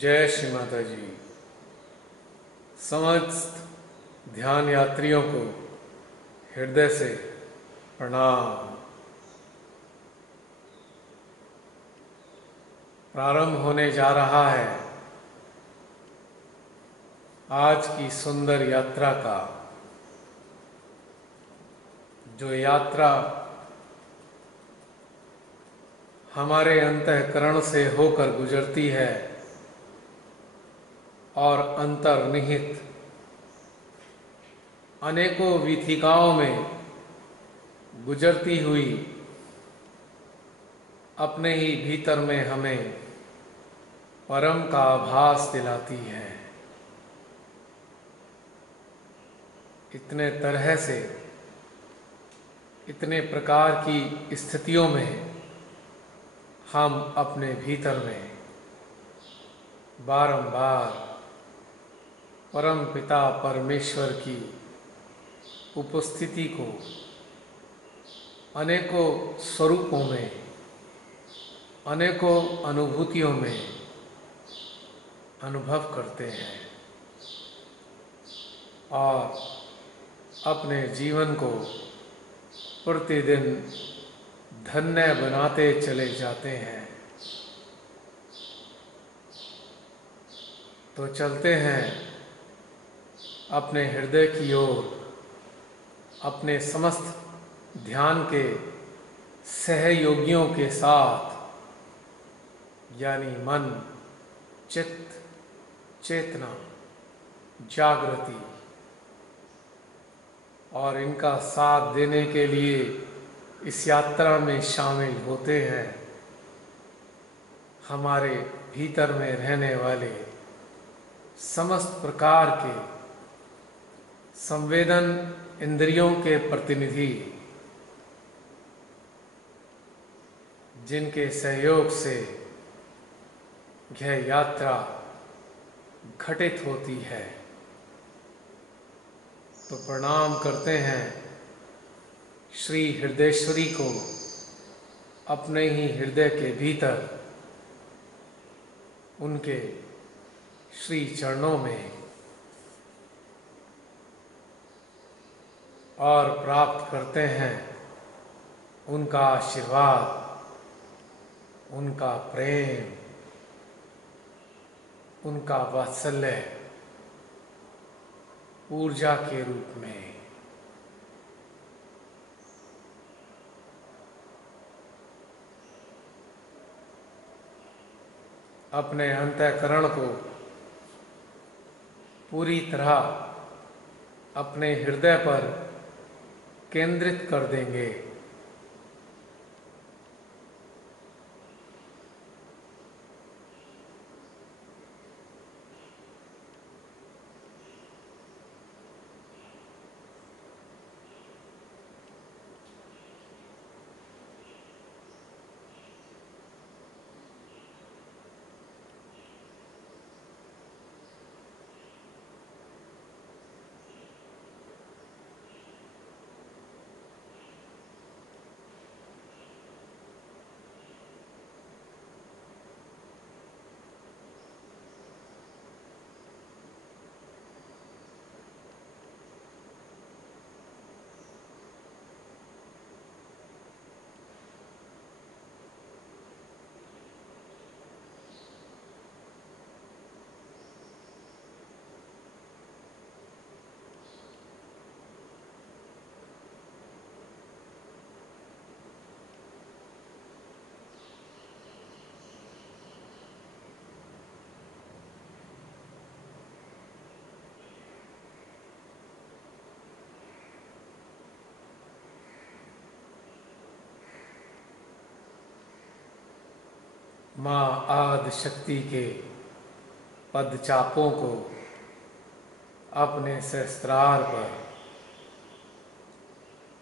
जय श्री माता जी। समस्त ध्यान यात्रियों को हृदय से प्रणाम। प्रारंभ होने जा रहा है आज की सुंदर यात्रा का, जो यात्रा हमारे अंतःकरण से होकर गुजरती है और अंतर्निहित अनेकों वीथिकाओं में गुजरती हुई अपने ही भीतर में हमें परम का आभास दिलाती है। इतने तरह से, इतने प्रकार की स्थितियों में हम अपने भीतर में बारंबार परम पिता परमेश्वर की उपस्थिति को अनेकों स्वरूपों में, अनेकों अनुभूतियों में अनुभव करते हैं और अपने जीवन को प्रतिदिन धन्य बनाते चले जाते हैं। तो चलते हैं अपने हृदय की ओर, अपने समस्त ध्यान के सहयोगियों के साथ, यानी मन, चित्त, चेतना, जागृति, और इनका साथ देने के लिए इस यात्रा में शामिल होते हैं हमारे भीतर में रहने वाले समस्त प्रकार के संवेदन इंद्रियों के प्रतिनिधि, जिनके सहयोग से यह यात्रा घटित होती है। तो प्रणाम करते हैं श्री हृदयेश्वरी को अपने ही हृदय के भीतर, उनके श्री चरणों में, और प्राप्त करते हैं उनका आशीर्वाद, उनका प्रेम, उनका वात्सल्य ऊर्जा के रूप में। अपने अंतःकरण को पूरी तरह अपने हृदय पर केंद्रित कर देंगे। माँ आदि शक्ति के पदचापों को अपने सहस्त्रार पर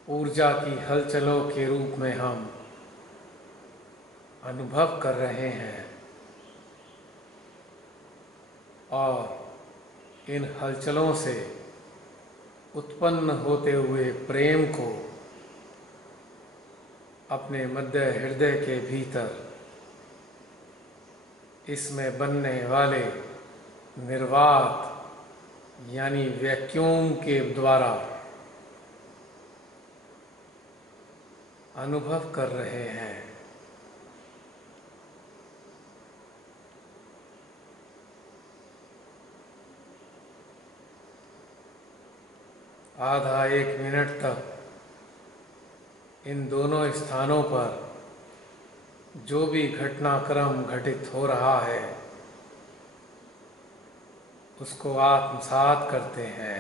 ऊर्जा की हलचलों के रूप में हम अनुभव कर रहे हैं, और इन हलचलों से उत्पन्न होते हुए प्रेम को अपने मध्य हृदय के भीतर, इसमें बनने वाले निर्वात यानी वैक्यूम के द्वारा अनुभव कर रहे हैं। आधा एक मिनट तक इन दोनों स्थानों पर जो भी घटनाक्रम घटित हो रहा है उसको आत्मसात करते हैं।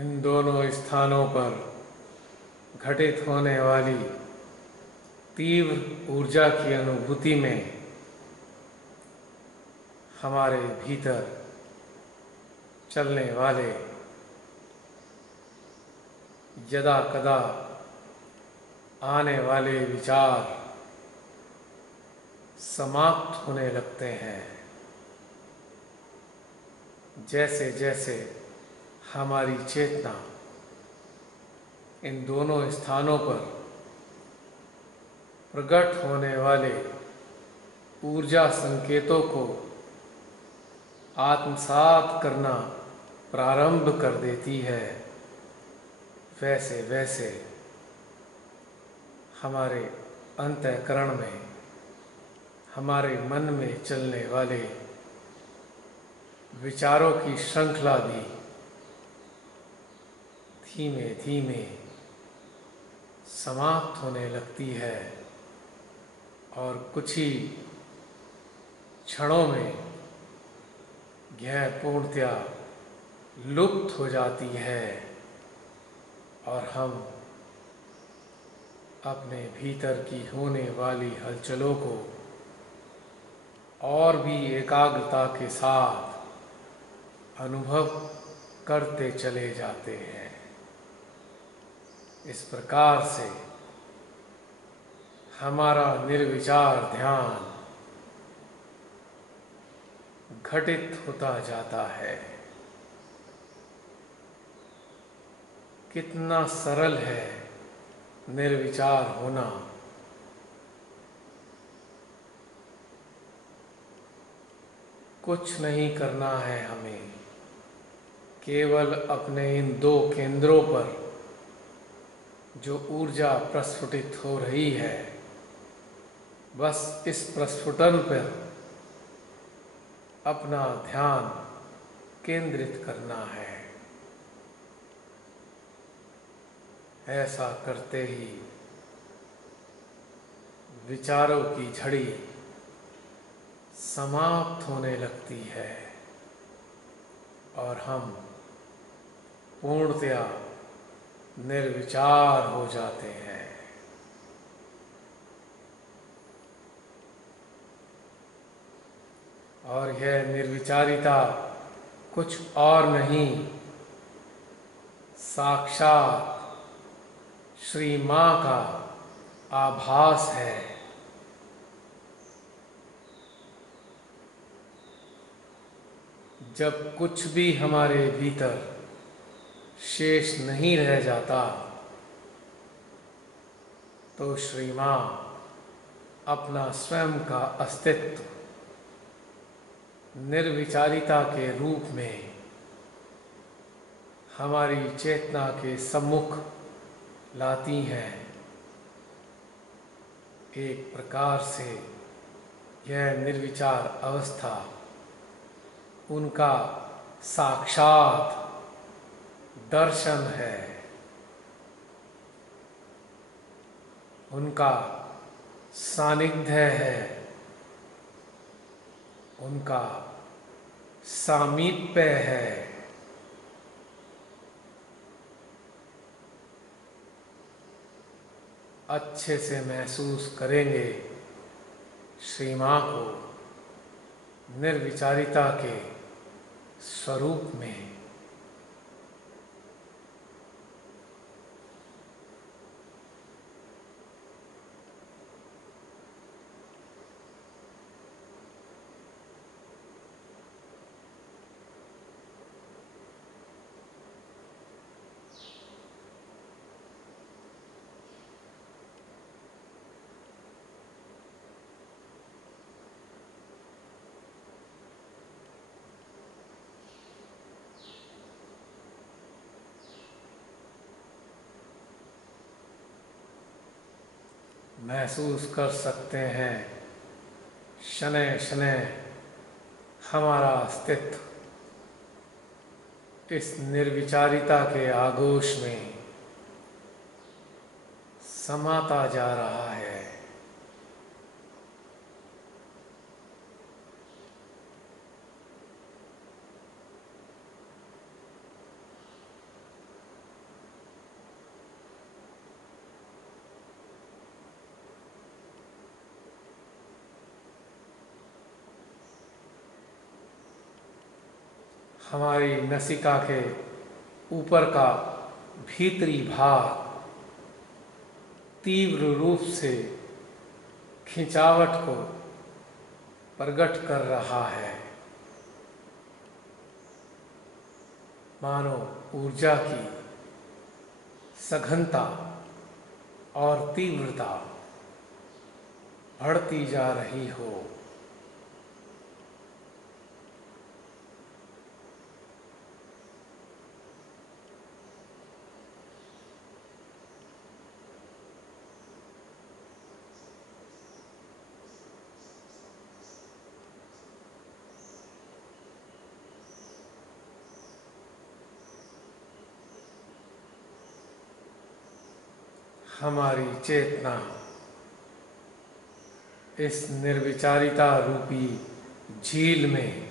इन दोनों स्थानों पर घटित होने वाली तीव्र ऊर्जा की अनुभूति में हमारे भीतर चलने वाले यदा कदा आने वाले विचार समाप्त होने लगते हैं। जैसे जैसे हमारी चेतना इन दोनों स्थानों पर प्रकट होने वाले ऊर्जा संकेतों को आत्मसात करना प्रारंभ कर देती है, वैसे वैसे हमारे अंतःकरण में, हमारे मन में चलने वाले विचारों की श्रृंखला भी धीमे धीमे समाप्त होने लगती है और कुछ ही क्षणों में यह पूर्णतया लुप्त हो जाती है और हम अपने भीतर की होने वाली हलचलों को और भी एकाग्रता के साथ अनुभव करते चले जाते हैं। इस प्रकार से हमारा निर्विचार ध्यान घटित होता जाता है। कितना सरल है निर्विचार होना। कुछ नहीं करना है हमें, केवल अपने इन दो केंद्रों पर जो ऊर्जा प्रस्फुटित हो रही है, बस इस प्रस्फुटन पर अपना ध्यान केंद्रित करना है। ऐसा करते ही विचारों की झड़ी समाप्त होने लगती है और हम पूर्णतया निर्विचार हो जाते हैं। और यह निर्विचारिता कुछ और नहीं, साक्षात श्री मां का आभास है। जब कुछ भी हमारे भीतर शेष नहीं रह जाता, तो श्री मां अपना स्वयं का अस्तित्व निर्विचारिता के रूप में हमारी चेतना के सम्मुख लाती हैं। एक प्रकार से यह निर्विचार अवस्था उनका साक्षात दर्शन है, उनका सानिध्य है, उनका सामीप्य है। अच्छे से महसूस करेंगे श्री मां को निर्विचारिता के स्वरूप में। महसूस कर सकते हैं शनैः शनैः हमारा अस्तित्व इस निर्विचारिता के आगोश में समाता जा रहा है। हमारी नसिका के ऊपर का भीतरी भाग तीव्र रूप से खिंचावट को प्रकट कर रहा है, मानो ऊर्जा की सघनता और तीव्रता बढ़ती जा रही हो। हमारी चेतना इस निर्विचारिता रूपी झील में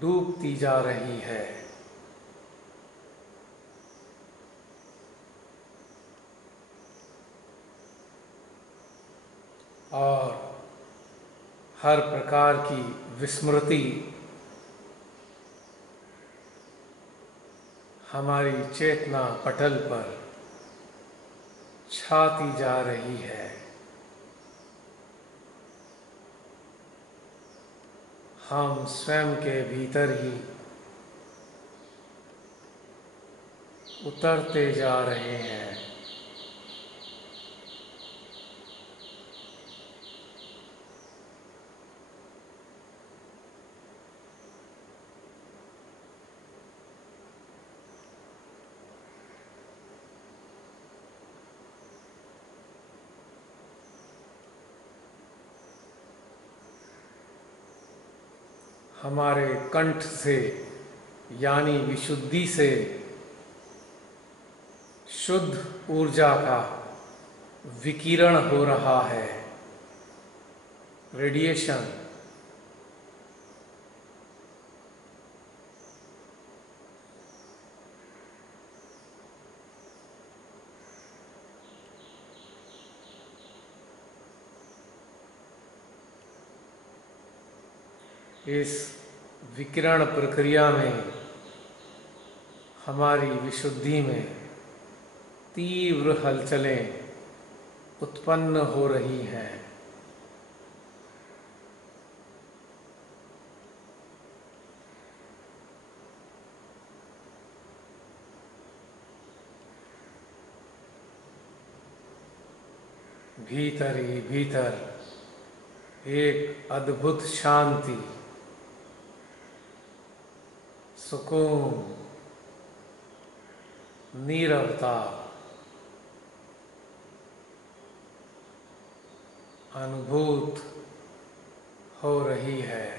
डूबती जा रही है और हर प्रकार की विस्मृति हमारी चेतना पटल पर छाती जा रही है। हम स्वयं के भीतर ही उतरते जा रहे हैं। हमारे कंठ से यानी विशुद्धि से शुद्ध ऊर्जा का विकिरण हो रहा है, रेडिएशन। इस विकिरण प्रक्रिया में हमारी विशुद्धि में तीव्र हलचलें उत्पन्न हो रही हैं। भीतर ही भीतर एक अद्भुत शांति, सुकून, नीरवता अनुभूत हो रही है।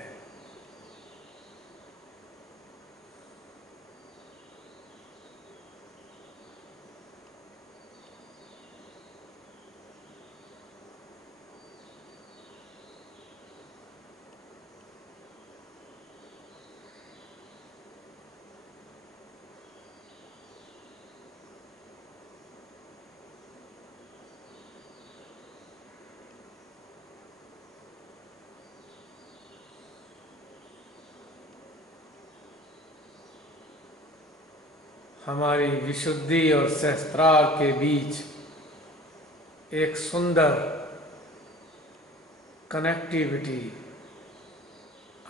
हमारी विशुद्धि और सहस्त्रार के बीच एक सुंदर कनेक्टिविटी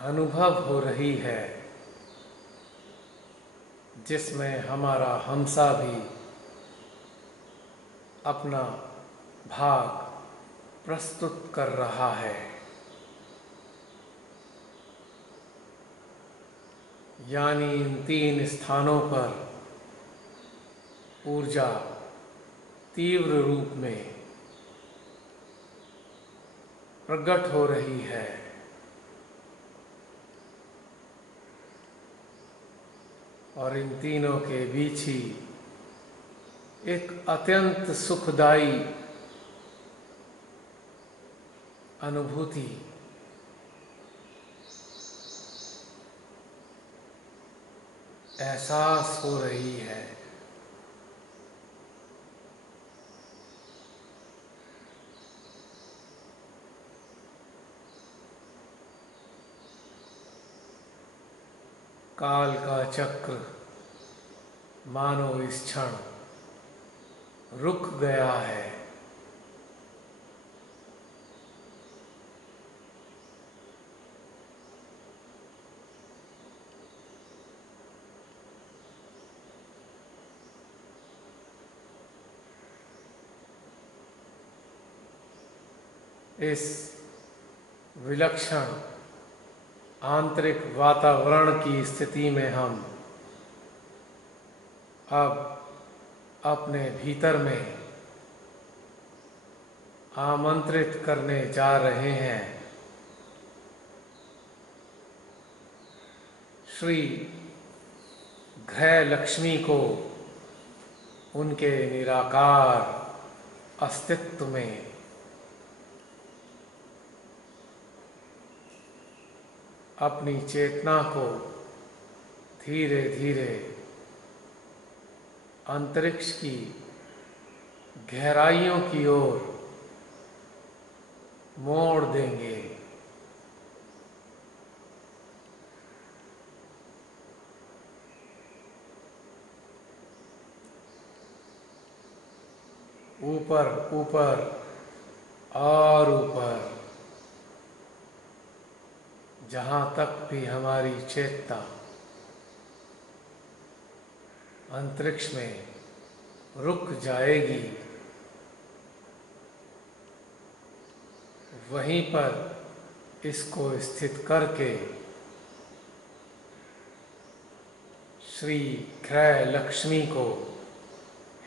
अनुभव हो रही है, जिसमें हमारा हमसा भी अपना भाग प्रस्तुत कर रहा है। यानी इन तीन स्थानों पर ऊर्जा तीव्र रूप में प्रकट हो रही है और इन तीनों के बीच ही एक अत्यंत सुखदायी अनुभूति एहसास हो रही है। काल का चक्र मानो इस क्षण रुक गया है। इस विलक्षण आंतरिक वातावरण की स्थिति में हम अब अपने भीतर में आमंत्रित करने जा रहे हैं श्री गृह लक्ष्मी को उनके निराकार अस्तित्व में अपनी चेतना को धीरे धीरे अंतरिक्ष की गहराइयों की ओर मोड़ देंगे। ऊपर ऊपर और ऊपर, जहाँ तक भी हमारी चेतना अंतरिक्ष में रुक जाएगी, वहीं पर इसको स्थित करके श्री गृह लक्ष्मी को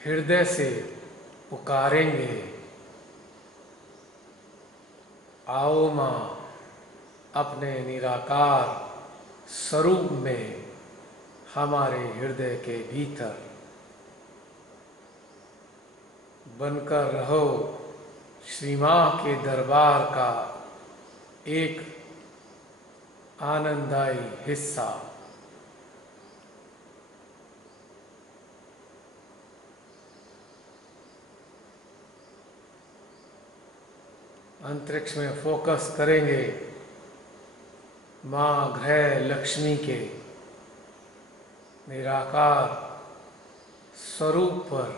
हृदय से पुकारेंगे। आओ माँ, अपने निराकार स्वरूप में हमारे हृदय के भीतर बनकर रहो श्री माँ के दरबार का एक आनंददायी हिस्सा। अंतरिक्ष में फोकस करेंगे माँ गृह लक्ष्मी के निराकार स्वरूप पर।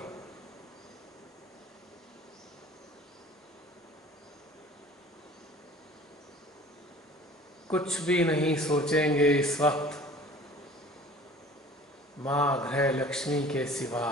कुछ भी नहीं सोचेंगे इस वक्त माँ गृह लक्ष्मी के सिवा।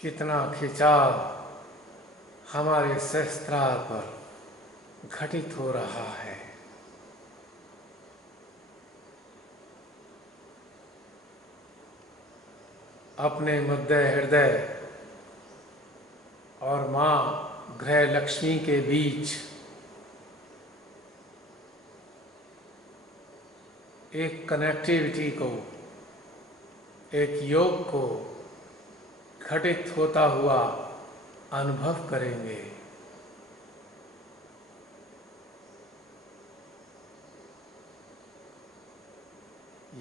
कितना खिंचाव हमारे सहस्त्रार पर घटित हो रहा है। अपने मध्य हृदय और माँ गृह लक्ष्मी के बीच एक कनेक्टिविटी को, एक योग को घटित होता हुआ अनुभव करेंगे।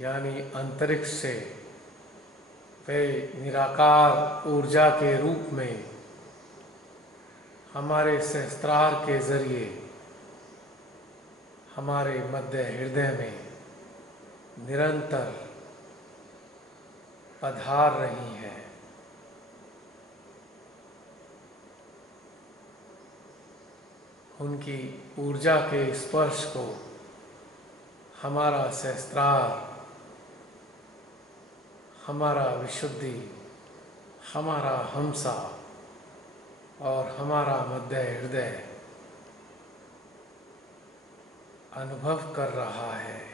यानी अंतरिक्ष से वे निराकार ऊर्जा के रूप में हमारे सहस्त्रार के जरिए हमारे मध्य हृदय में निरंतर पधार रही है। उनकी ऊर्जा के स्पर्श को हमारा सहस्त्रार, हमारा विशुद्धि, हमारा हमसा और हमारा मध्य हृदय अनुभव कर रहा है।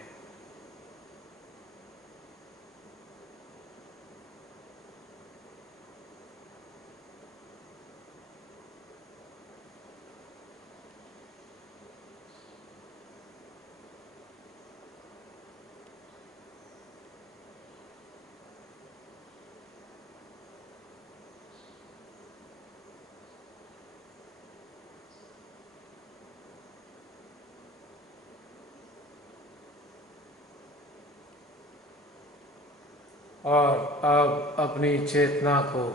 और अब अपनी चेतना को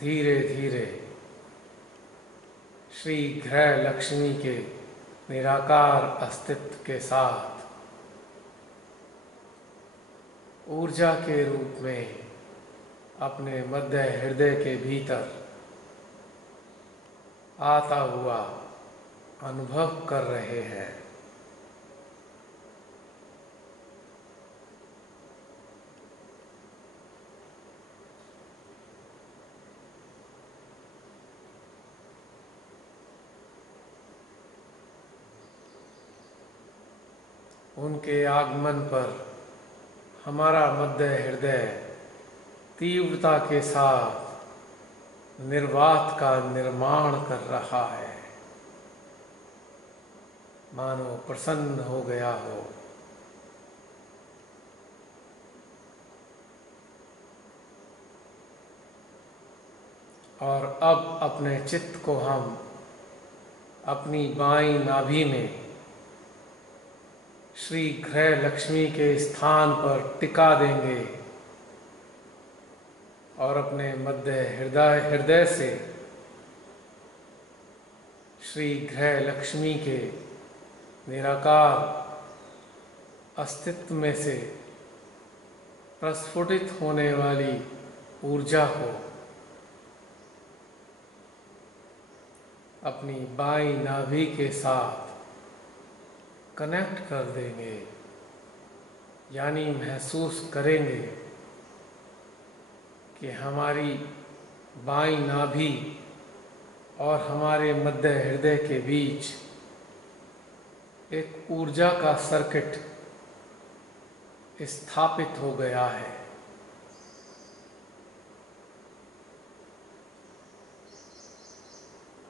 धीरे धीरे श्री गृह लक्ष्मी के निराकार अस्तित्व के साथ ऊर्जा के रूप में अपने मध्य हृदय के भीतर आता हुआ अनुभव कर रहे हैं। उनके आगमन पर हमारा मध्य हृदय तीव्रता के साथ निर्वात का निर्माण कर रहा है, मानो प्रसन्न हो गया हो। और अब अपने चित्त को हम अपनी बाईं नाभि में श्री गृह लक्ष्मी के स्थान पर टिका देंगे और अपने मध्य हृदय से श्री गृह लक्ष्मी के निराकार अस्तित्व में से प्रस्फुटित होने वाली ऊर्जा को अपनी बाईं नाभि के साथ कनेक्ट कर देंगे, यानी महसूस करेंगे कि हमारी बाईं नाभि और हमारे मध्य हृदय के बीच एक ऊर्जा का सर्किट स्थापित हो गया है।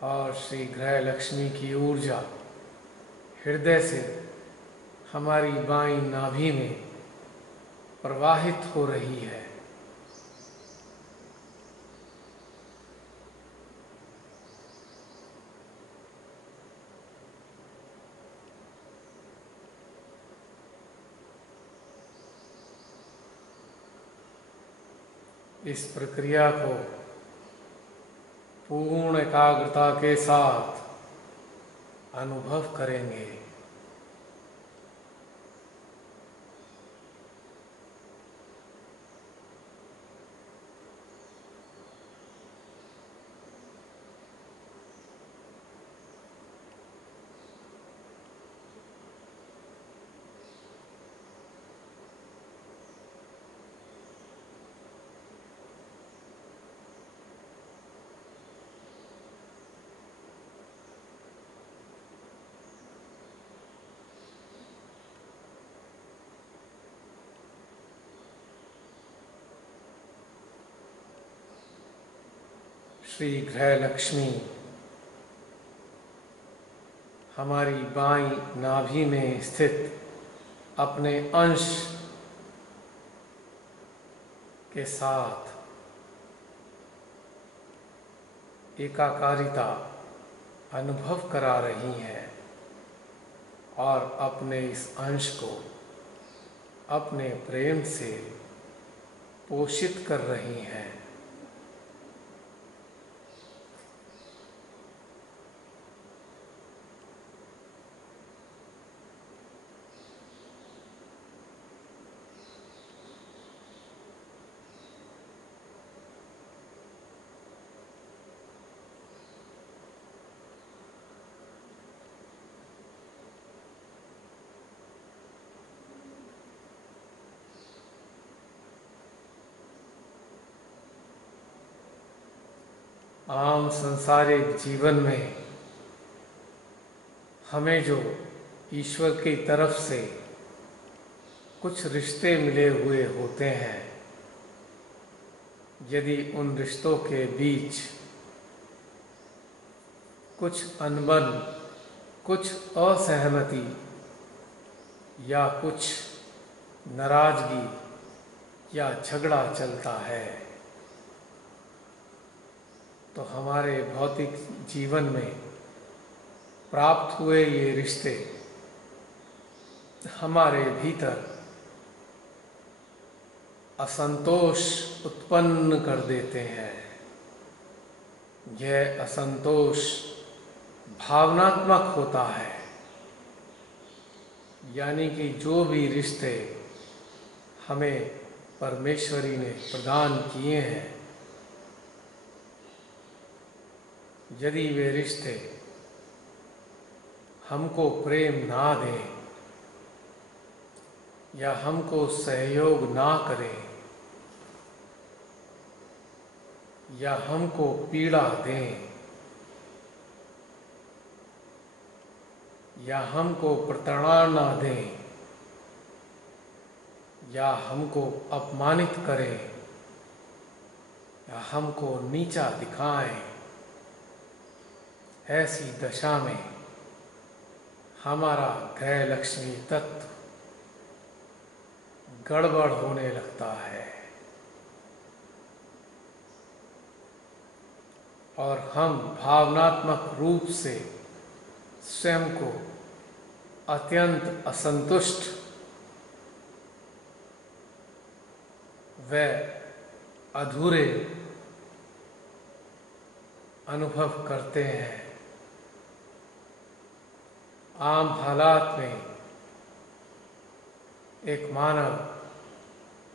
और श्री गृह लक्ष्मी की ऊर्जा हृदय से हमारी बाईं नाभि में प्रवाहित हो रही है। इस प्रक्रिया को पूर्ण एकाग्रता के साथ अनुभव करेंगे। श्री गृह लक्ष्मी हमारी बाईं नाभि में स्थित अपने अंश के साथ एकाकारिता अनुभव करा रही हैं और अपने इस अंश को अपने प्रेम से पोषित कर रही हैं। आम संसारिक जीवन में हमें जो ईश्वर की तरफ से कुछ रिश्ते मिले हुए होते हैं, यदि उन रिश्तों के बीच कुछ अनबन, कुछ असहमति या कुछ नाराजगी या झगड़ा चलता है, तो हमारे भौतिक जीवन में प्राप्त हुए ये रिश्ते हमारे भीतर असंतोष उत्पन्न कर देते हैं। यह असंतोष भावनात्मक होता है, यानी कि जो भी रिश्ते हमें परमेश्वरी ने प्रदान किए हैं, यदि वे रिश्ते हमको प्रेम ना दें या हमको सहयोग ना करें या हमको पीड़ा दें या हमको प्रताड़ना दें या हमको अपमानित करें या हमको नीचा दिखाएं, ऐसी दशा में हमारा ग्रह लक्ष्मी तत्व गड़बड़ होने लगता है और हम भावनात्मक रूप से स्वयं को अत्यंत असंतुष्ट व अधूरे अनुभव करते हैं। आम हालात में एक मानव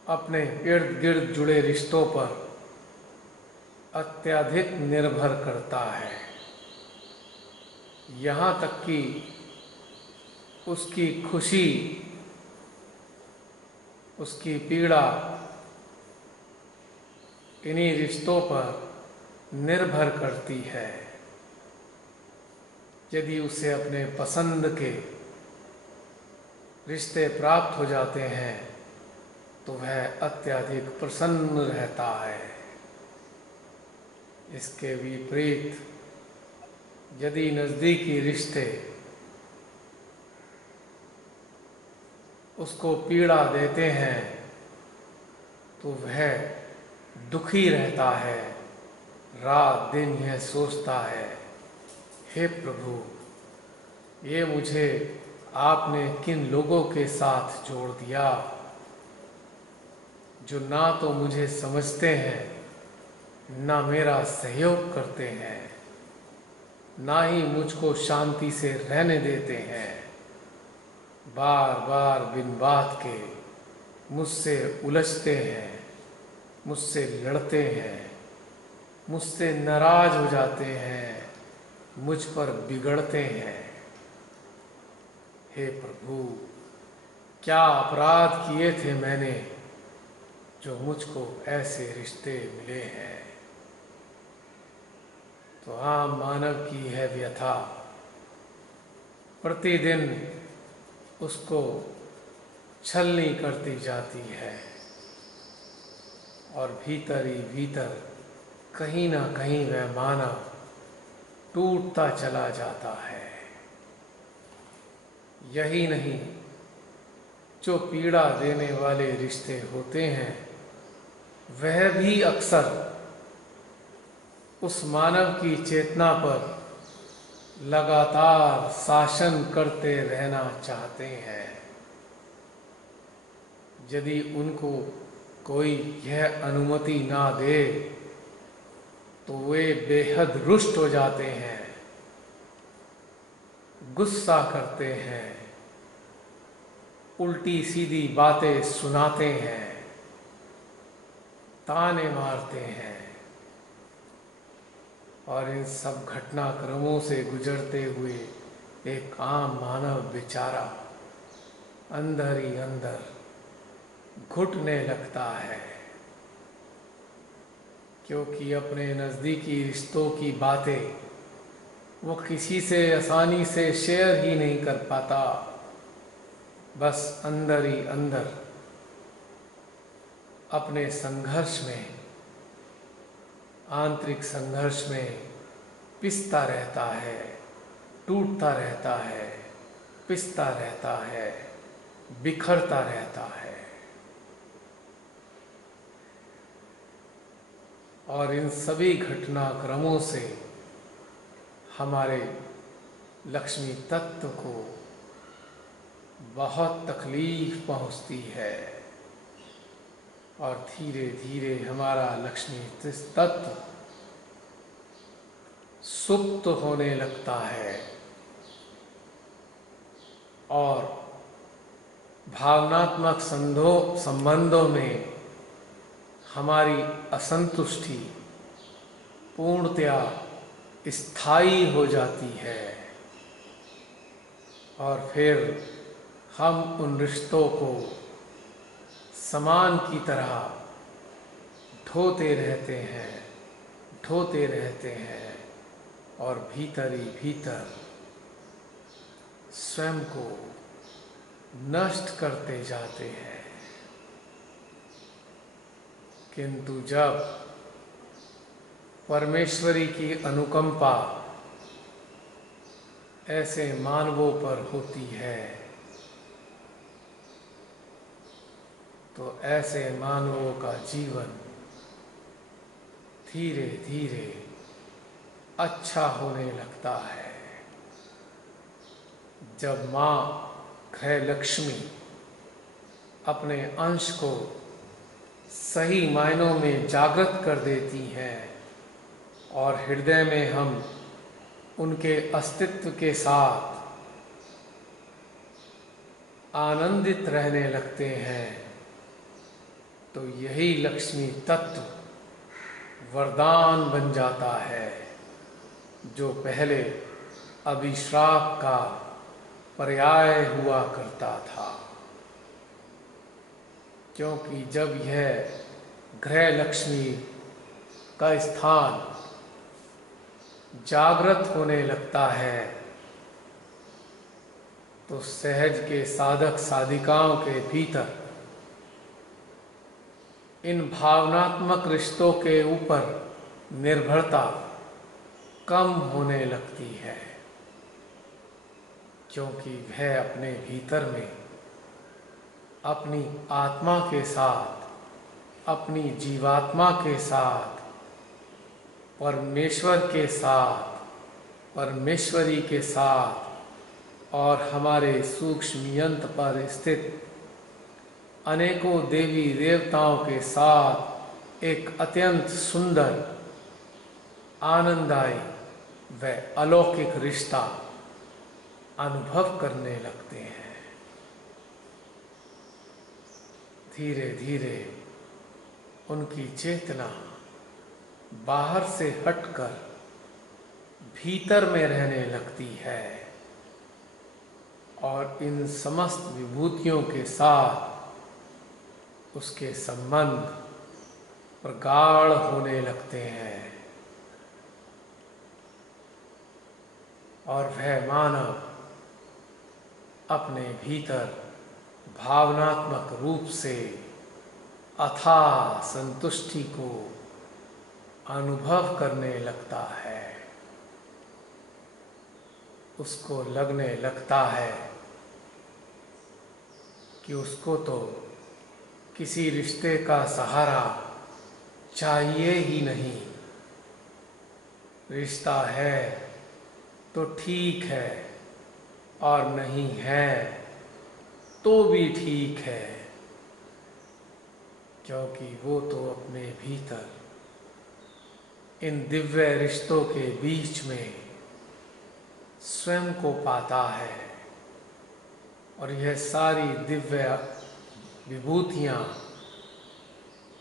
अपने इर्द गिर्द जुड़े रिश्तों पर अत्यधिक निर्भर करता है, यहाँ तक कि उसकी खुशी, उसकी पीड़ा इन्हीं रिश्तों पर निर्भर करती है। यदि उसे अपने पसंद के रिश्ते प्राप्त हो जाते हैं तो वह अत्यधिक प्रसन्न रहता है। इसके विपरीत यदि नज़दीकी रिश्ते उसको पीड़ा देते हैं तो वह दुखी रहता है, रात दिन यह सोचता है, हे प्रभु, ये मुझे आपने किन लोगों के साथ जोड़ दिया जो ना तो मुझे समझते हैं, ना मेरा सहयोग करते हैं, ना ही मुझको शांति से रहने देते हैं। बार बार बिन बात के मुझसे उलझते हैं, मुझसे लड़ते हैं, मुझसे नाराज हो जाते हैं, मुझ पर बिगड़ते हैं। हे प्रभु, क्या अपराध किए थे मैंने जो मुझको ऐसे रिश्ते मिले हैं। तो आम मानव की यह व्यथा प्रतिदिन उसको छलनी करती जाती है और भीतर ही भीतर कहीं ना कहीं वह मानव टूटता चला जाता है। यही नहीं, जो पीड़ा देने वाले रिश्ते होते हैं वह भी अक्सर उस मानव की चेतना पर लगातार शासन करते रहना चाहते हैं। यदि उनको कोई यह अनुमति ना दे तो वे बेहद रुष्ट हो जाते हैं, गुस्सा करते हैं, उल्टी सीधी बातें सुनाते हैं, ताने मारते हैं और इन सब घटनाक्रमों से गुजरते हुए एक आम मानव बेचारा अंदर ही अंदर घुटने लगता है, क्योंकि अपने नज़दीकी रिश्तों की बातें वो किसी से आसानी से शेयर ही नहीं कर पाता। बस अंदर ही अंदर अपने संघर्ष में, आंतरिक संघर्ष में पिसता रहता है, टूटता रहता है, पिसता रहता है, बिखरता रहता है। और इन सभी घटनाक्रमों से हमारे लक्ष्मी तत्व को बहुत तकलीफ पहुंचती है। और धीरे धीरे हमारा लक्ष्मी तत्व सुप्त होने लगता है और भावनात्मक संबंधों में हमारी असंतुष्टि पूर्णतया स्थायी हो जाती है और फिर हम उन रिश्तों को समान की तरह ढोते रहते हैं और भीतर ही भीतर स्वयं को नष्ट करते जाते हैं। किंतु जब परमेश्वरी की अनुकंपा ऐसे मानवों पर होती है तो ऐसे मानवों का जीवन धीरे धीरे अच्छा होने लगता है। जब माँ गृह लक्ष्मी अपने अंश को सही मायनों में जागृत कर देती हैं और हृदय में हम उनके अस्तित्व के साथ आनंदित रहने लगते हैं तो यही लक्ष्मी तत्व वरदान बन जाता है, जो पहले अभिश्राप का पर्याय हुआ करता था। क्योंकि जब यह गृह लक्ष्मी का स्थान जागृत होने लगता है तो सहज के साधक साधिकाओं के भीतर इन भावनात्मक रिश्तों के ऊपर निर्भरता कम होने लगती है, क्योंकि वह अपने भीतर में अपनी आत्मा के साथ, अपनी जीवात्मा के साथ, परमेश्वर के साथ, परमेश्वरी के साथ और हमारे सूक्ष्म यंत्र पर स्थित अनेकों देवी देवताओं के साथ एक अत्यंत सुंदर, आनंददायी व अलौकिक रिश्ता अनुभव करने लगते हैं। धीरे धीरे उनकी चेतना बाहर से हटकर भीतर में रहने लगती है और इन समस्त विभूतियों के साथ उसके संबंध प्रगाढ़ होने लगते हैं और वह मानव अपने भीतर भावनात्मक रूप से अथाह संतुष्टि को अनुभव करने लगता है। उसको लगने लगता है कि उसको तो किसी रिश्ते का सहारा चाहिए ही नहीं। रिश्ता है तो ठीक है और नहीं है तो भी ठीक है, क्योंकि वो तो अपने भीतर इन दिव्य रिश्तों के बीच में स्वयं को पाता है और यह सारी दिव्य विभूतियाँ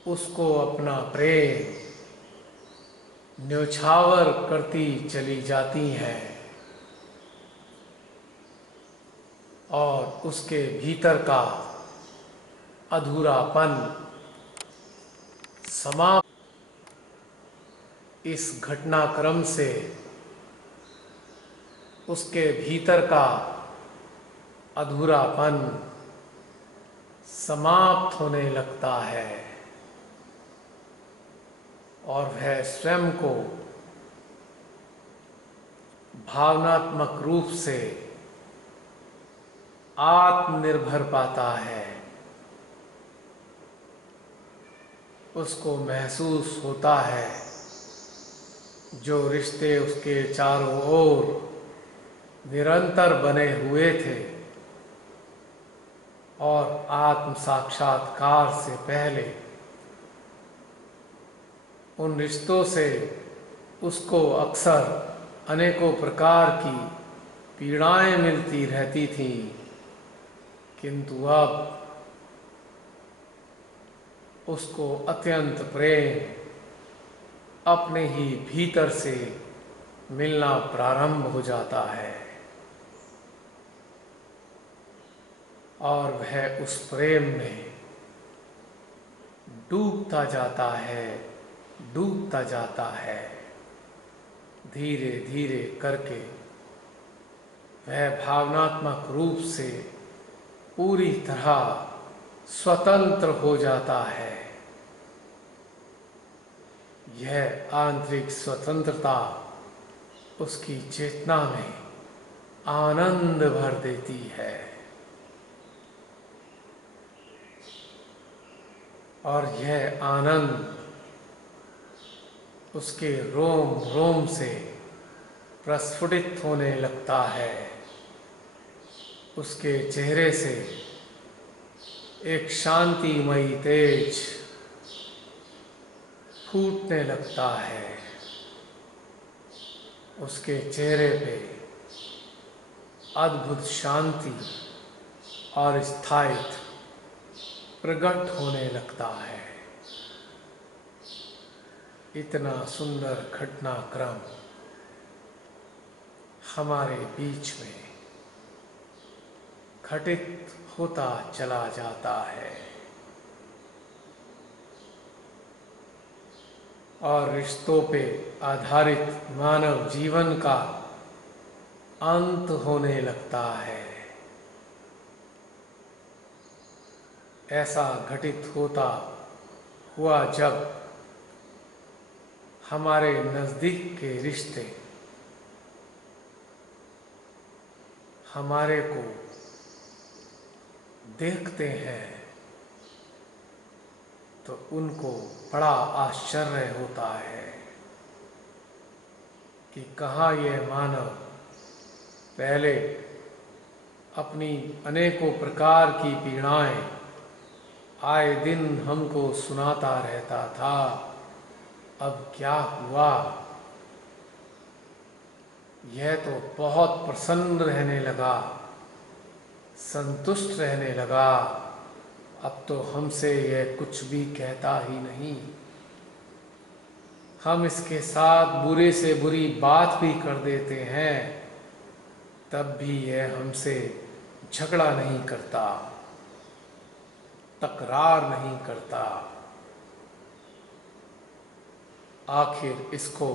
उसको अपना प्रेम न्योछावर करती चली जाती हैं और उसके भीतर का अधूरापन समाप्त इस घटनाक्रम से उसके भीतर का अधूरापन समाप्त होने लगता है और वह स्वयं को भावनात्मक रूप से आत्मनिर्भर पाता है। उसको महसूस होता है जो रिश्ते उसके चारों ओर निरंतर बने हुए थे और आत्म साक्षात्कार से पहले उन रिश्तों से उसको अक्सर अनेकों प्रकार की पीड़ाएं मिलती रहती थीं, किंतु अब उसको अत्यंत प्रेम अपने ही भीतर से मिलना प्रारंभ हो जाता है और वह उस प्रेम में डूबता जाता है, डूबता जाता है। धीरे धीरे करके वह भावनात्मक रूप से पूरी तरह स्वतंत्र हो जाता है। यह आंतरिक स्वतंत्रता उसकी चेतना में आनंद भर देती है और यह आनंद उसके रोम रोम से प्रस्फुटित होने लगता है। उसके चेहरे से एक शांतिमयी तेज फूटने लगता है। उसके चेहरे पे अद्भुत शांति और स्थायित्व प्रकट होने लगता है। इतना सुंदर घटनाक्रम हमारे बीच में घटित होता चला जाता है और रिश्तों पे आधारित मानव जीवन का अंत होने लगता है। ऐसा घटित होता हुआ जब हमारे नज़दीक के रिश्ते हमारे को देखते हैं तो उनको बड़ा आश्चर्य होता है कि कहाँ ये मानव पहले अपनी अनेकों प्रकार की पीड़ाएं आए दिन हमको सुनाता रहता था, अब क्या हुआ? यह तो बहुत प्रसन्न रहने लगा, संतुष्ट रहने लगा, अब तो हमसे यह कुछ भी कहता ही नहीं। हम इसके साथ बुरे से बुरी बात भी कर देते हैं, तब भी यह हमसे झगड़ा नहीं करता, तकरार नहीं करता। आखिर इसको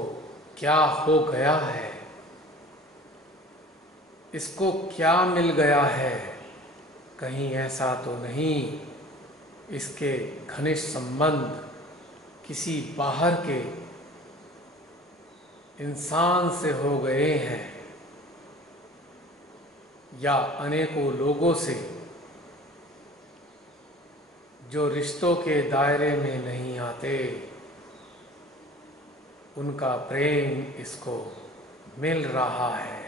क्या हो गया है? इसको क्या मिल गया है? कहीं ऐसा तो नहीं इसके घनिष्ठ संबंध किसी बाहर के इंसान से हो गए हैं या अनेकों लोगों से जो रिश्तों के दायरे में नहीं आते, उनका प्रेम इसको मिल रहा है।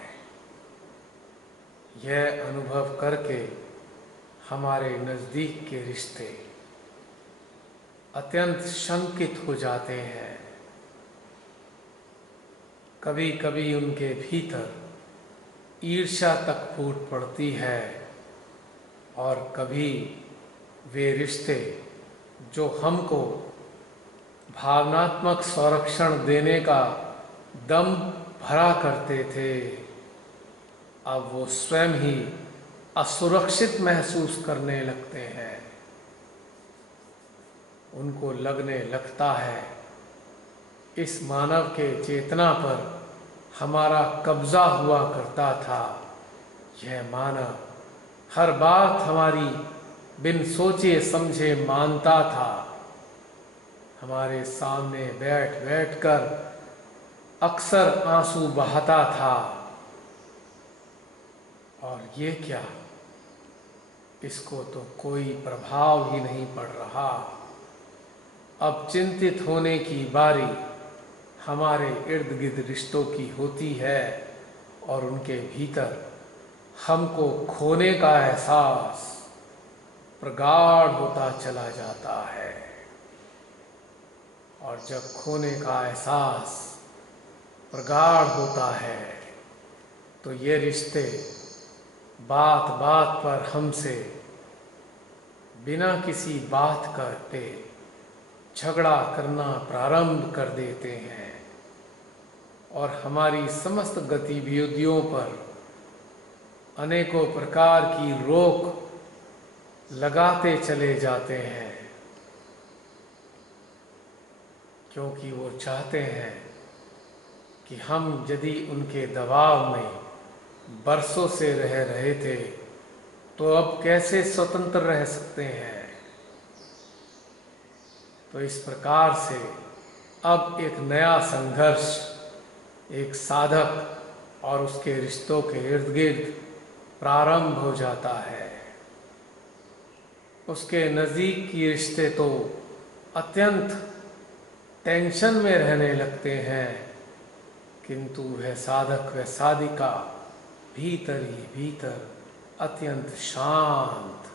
यह अनुभव करके हमारे नज़दीक के रिश्ते अत्यंत शंकित हो जाते हैं। कभी कभी उनके भीतर ईर्ष्या तक फूट पड़ती है और कभी वे रिश्ते जो हमको भावनात्मक संरक्षण देने का दम भरा करते थे, अब वो स्वयं ही असुरक्षित महसूस करने लगते हैं। उनको लगने लगता है इस मानव के चेतना पर हमारा कब्जा हुआ करता था। यह मानव हर बात हमारी बिन सोचे समझे मानता था, हमारे सामने बैठ बैठ कर अक्सर आंसू बहाता था। और ये क्या, इसको तो कोई प्रभाव ही नहीं पड़ रहा। अब चिंतित होने की बारी हमारे इर्द गिर्द रिश्तों की होती है और उनके भीतर हमको खोने का एहसास प्रगाढ़ होता चला जाता है और जब खोने का एहसास प्रगाढ़ होता है तो ये रिश्ते बात बात पर हमसे बिना किसी बात करते झगड़ा करना प्रारंभ कर देते हैं और हमारी समस्त गतिविधियों पर अनेकों प्रकार की रोक लगाते चले जाते हैं, क्योंकि वो चाहते हैं कि हम यदि उनके दबाव में बरसों से रह रहे थे तो अब कैसे स्वतंत्र रह सकते हैं। तो इस प्रकार से अब एक नया संघर्ष एक साधक और उसके रिश्तों के इर्द गिर्द प्रारंभ हो जाता है। उसके नज़दीक के रिश्ते तो अत्यंत टेंशन में रहने लगते हैं, किंतु वह साधक वह साधिका भीतर ही भीतर अत्यंत शांत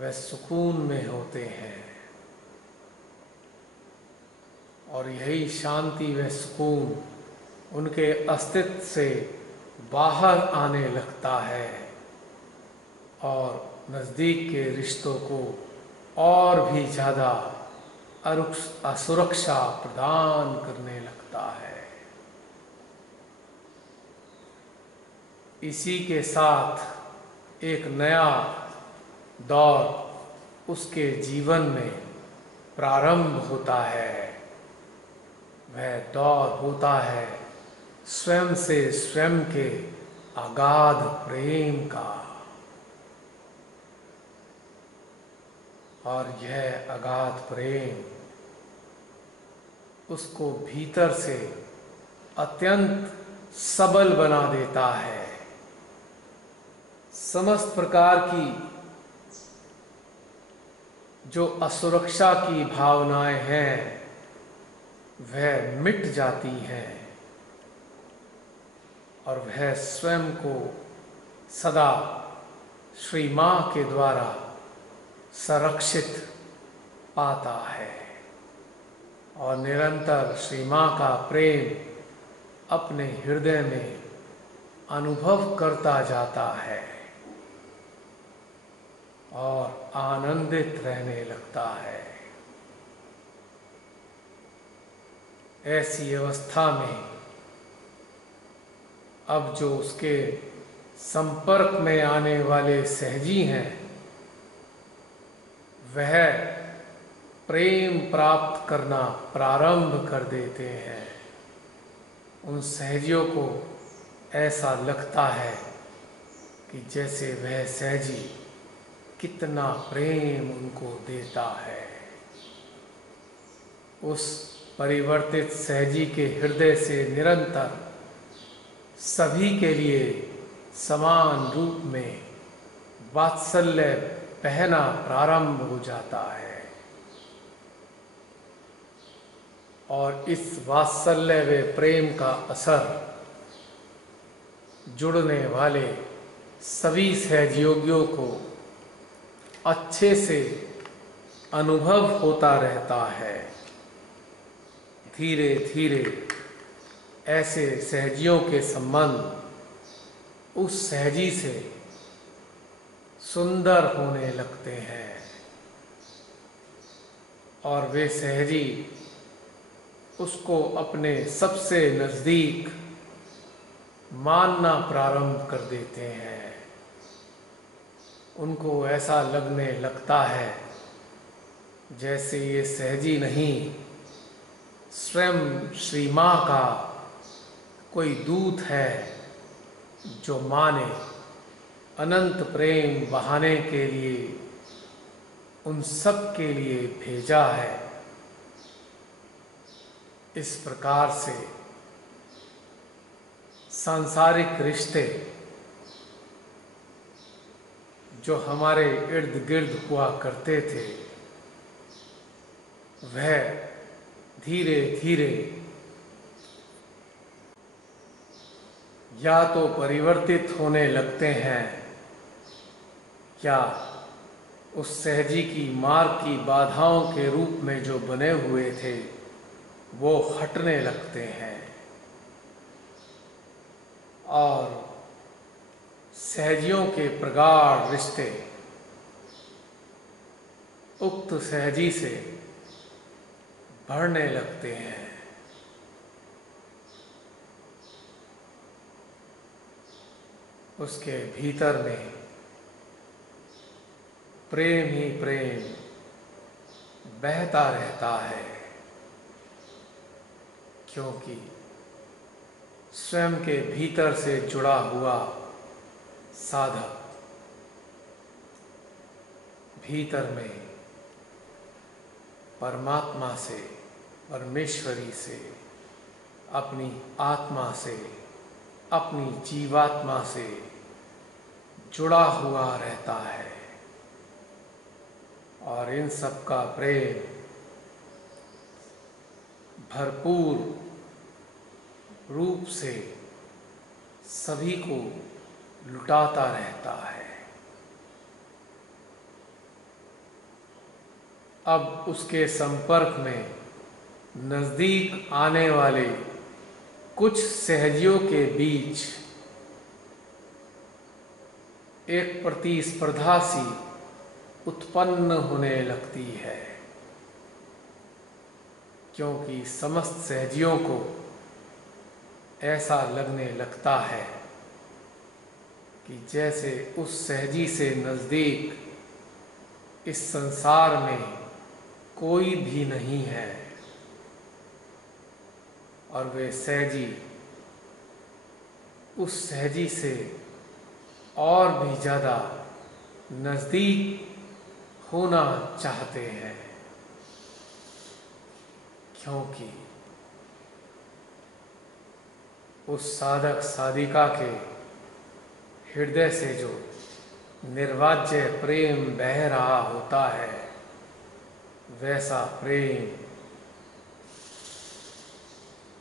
वह सुकून में होते हैं। और यही शांति व सुकून उनके अस्तित्व से बाहर आने लगता है और नज़दीक के रिश्तों को और भी ज़्यादा असुरक्षा प्रदान करने लगता है। इसी के साथ एक नया दौर उसके जीवन में प्रारंभ होता है। वह दौर होता है स्वयं से स्वयं के अगाध प्रेम का, और यह अगाध प्रेम उसको भीतर से अत्यंत सबल बना देता है। समस्त प्रकार की जो असुरक्षा की भावनाएं हैं वह मिट जाती हैं और वह स्वयं को सदा श्री मां के द्वारा संरक्षित पाता है और निरंतर श्री मां का प्रेम अपने हृदय में अनुभव करता जाता है और आनंदित रहने लगता है। ऐसी अवस्था में अब जो उसके संपर्क में आने वाले सहजी हैं वह प्रेम प्राप्त करना प्रारंभ कर देते हैं। उन सहजियों को ऐसा लगता है कि जैसे वह सहजी कितना प्रेम उनको देता है। उस परिवर्तित सहजी के हृदय से निरंतर सभी के लिए समान रूप में वात्सल्य बहना प्रारंभ हो जाता है और इस वात्सल्य व प्रेम का असर जुड़ने वाले सभी सहयोगियों को अच्छे से अनुभव होता रहता है। धीरे धीरे ऐसे सहजियों के संबंध उस सहजी से सुंदर होने लगते हैं और वे सहजी उसको अपने सबसे नज़दीक मानना प्रारंभ कर देते हैं। उनको ऐसा लगने लगता है जैसे ये सहजी नहीं स्वयं श्री मां का कोई दूत है जो मां ने अनंत प्रेम बहाने के लिए उन सब के लिए भेजा है। इस प्रकार से सांसारिक रिश्ते जो हमारे इर्द गिर्द हुआ करते थे वह धीरे धीरे या तो परिवर्तित होने लगते हैं या उस सहजी की मार्ग की बाधाओं के रूप में जो बने हुए थे वो हटने लगते हैं और सहजियों के प्रगाढ़ रिश्ते उक्त सहजी से बढ़ने लगते हैं। उसके भीतर में प्रेम ही प्रेम बहता रहता है, क्योंकि स्वयं के भीतर से जुड़ा हुआ साधक भीतर में परमात्मा से, परमेश्वरी से, अपनी आत्मा से, अपनी जीवात्मा से जुड़ा हुआ रहता है और इन सब का प्रेम भरपूर रूप से सभी को लुटाता रहता है। अब उसके संपर्क में नजदीक आने वाले कुछ सहजियों के बीच एक प्रतिस्पर्धा सी उत्पन्न होने लगती है, क्योंकि समस्त सहजियों को ऐसा लगने लगता है कि जैसे उस सहजी से नजदीक इस संसार में कोई भी नहीं है और वे सहजी उस सहजी से और भी ज़्यादा नज़दीक होना चाहते हैं, क्योंकि उस साधक साधिका के हृदय से जो निर्वाज्य प्रेम बह रहा होता है, वैसा प्रेम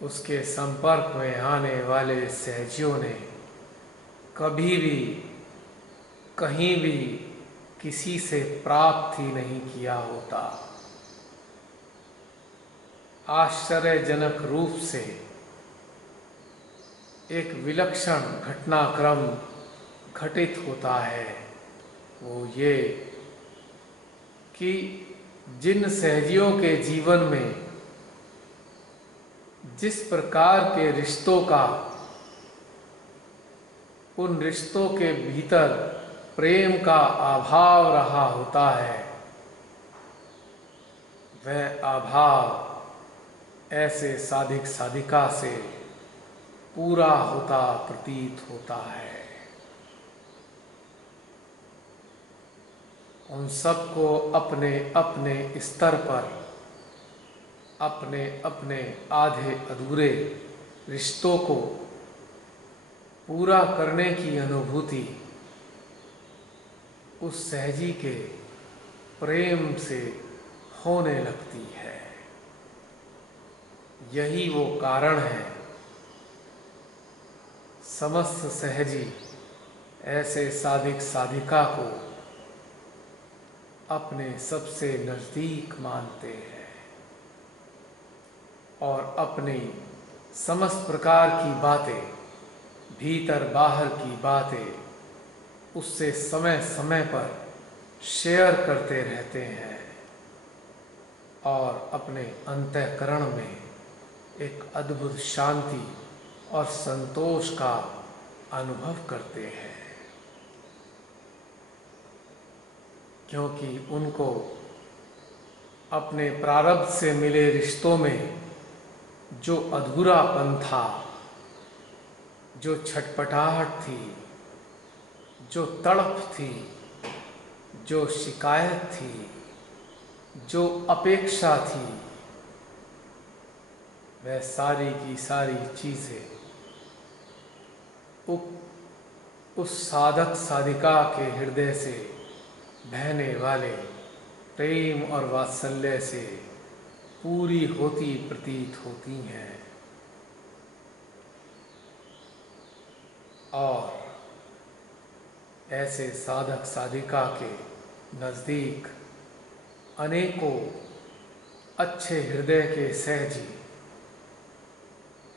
उसके संपर्क में आने वाले सहजियों ने कभी भी कहीं भी किसी से प्राप्त ही नहीं किया होता। आश्चर्यजनक रूप से एक विलक्षण घटनाक्रम घटित होता है, वो ये कि जिन सहजियों के जीवन में जिस प्रकार के रिश्तों का, उन रिश्तों के भीतर प्रेम का अभाव रहा होता है, वह अभाव ऐसे साधिक साधिका से पूरा होता प्रतीत होता है। उन सबको अपने अपने स्तर पर अपने अपने आधे अधूरे रिश्तों को पूरा करने की अनुभूति उस सहजी के प्रेम से होने लगती है। यही वो कारण है समस्त सहजी ऐसे साधिक साधिका को अपने सबसे नजदीक मानते हैं और अपनी समस्त प्रकार की बातें, भीतर बाहर की बातें उससे समय समय पर शेयर करते रहते हैं और अपने अंतःकरण में एक अद्भुत शांति और संतोष का अनुभव करते हैं, क्योंकि उनको अपने प्रारब्ध से मिले रिश्तों में जो अधूरापन था, जो छटपटाहट थी, जो तड़प थी, जो शिकायत थी, जो अपेक्षा थी, वह सारी की सारी चीज़ें उस साधक साधिका के हृदय से बहने वाले प्रेम और वात्सल्य से पूरी होती प्रतीत होती हैं और ऐसे साधक साधिका के नज़दीक अनेकों अच्छे हृदय के सहजी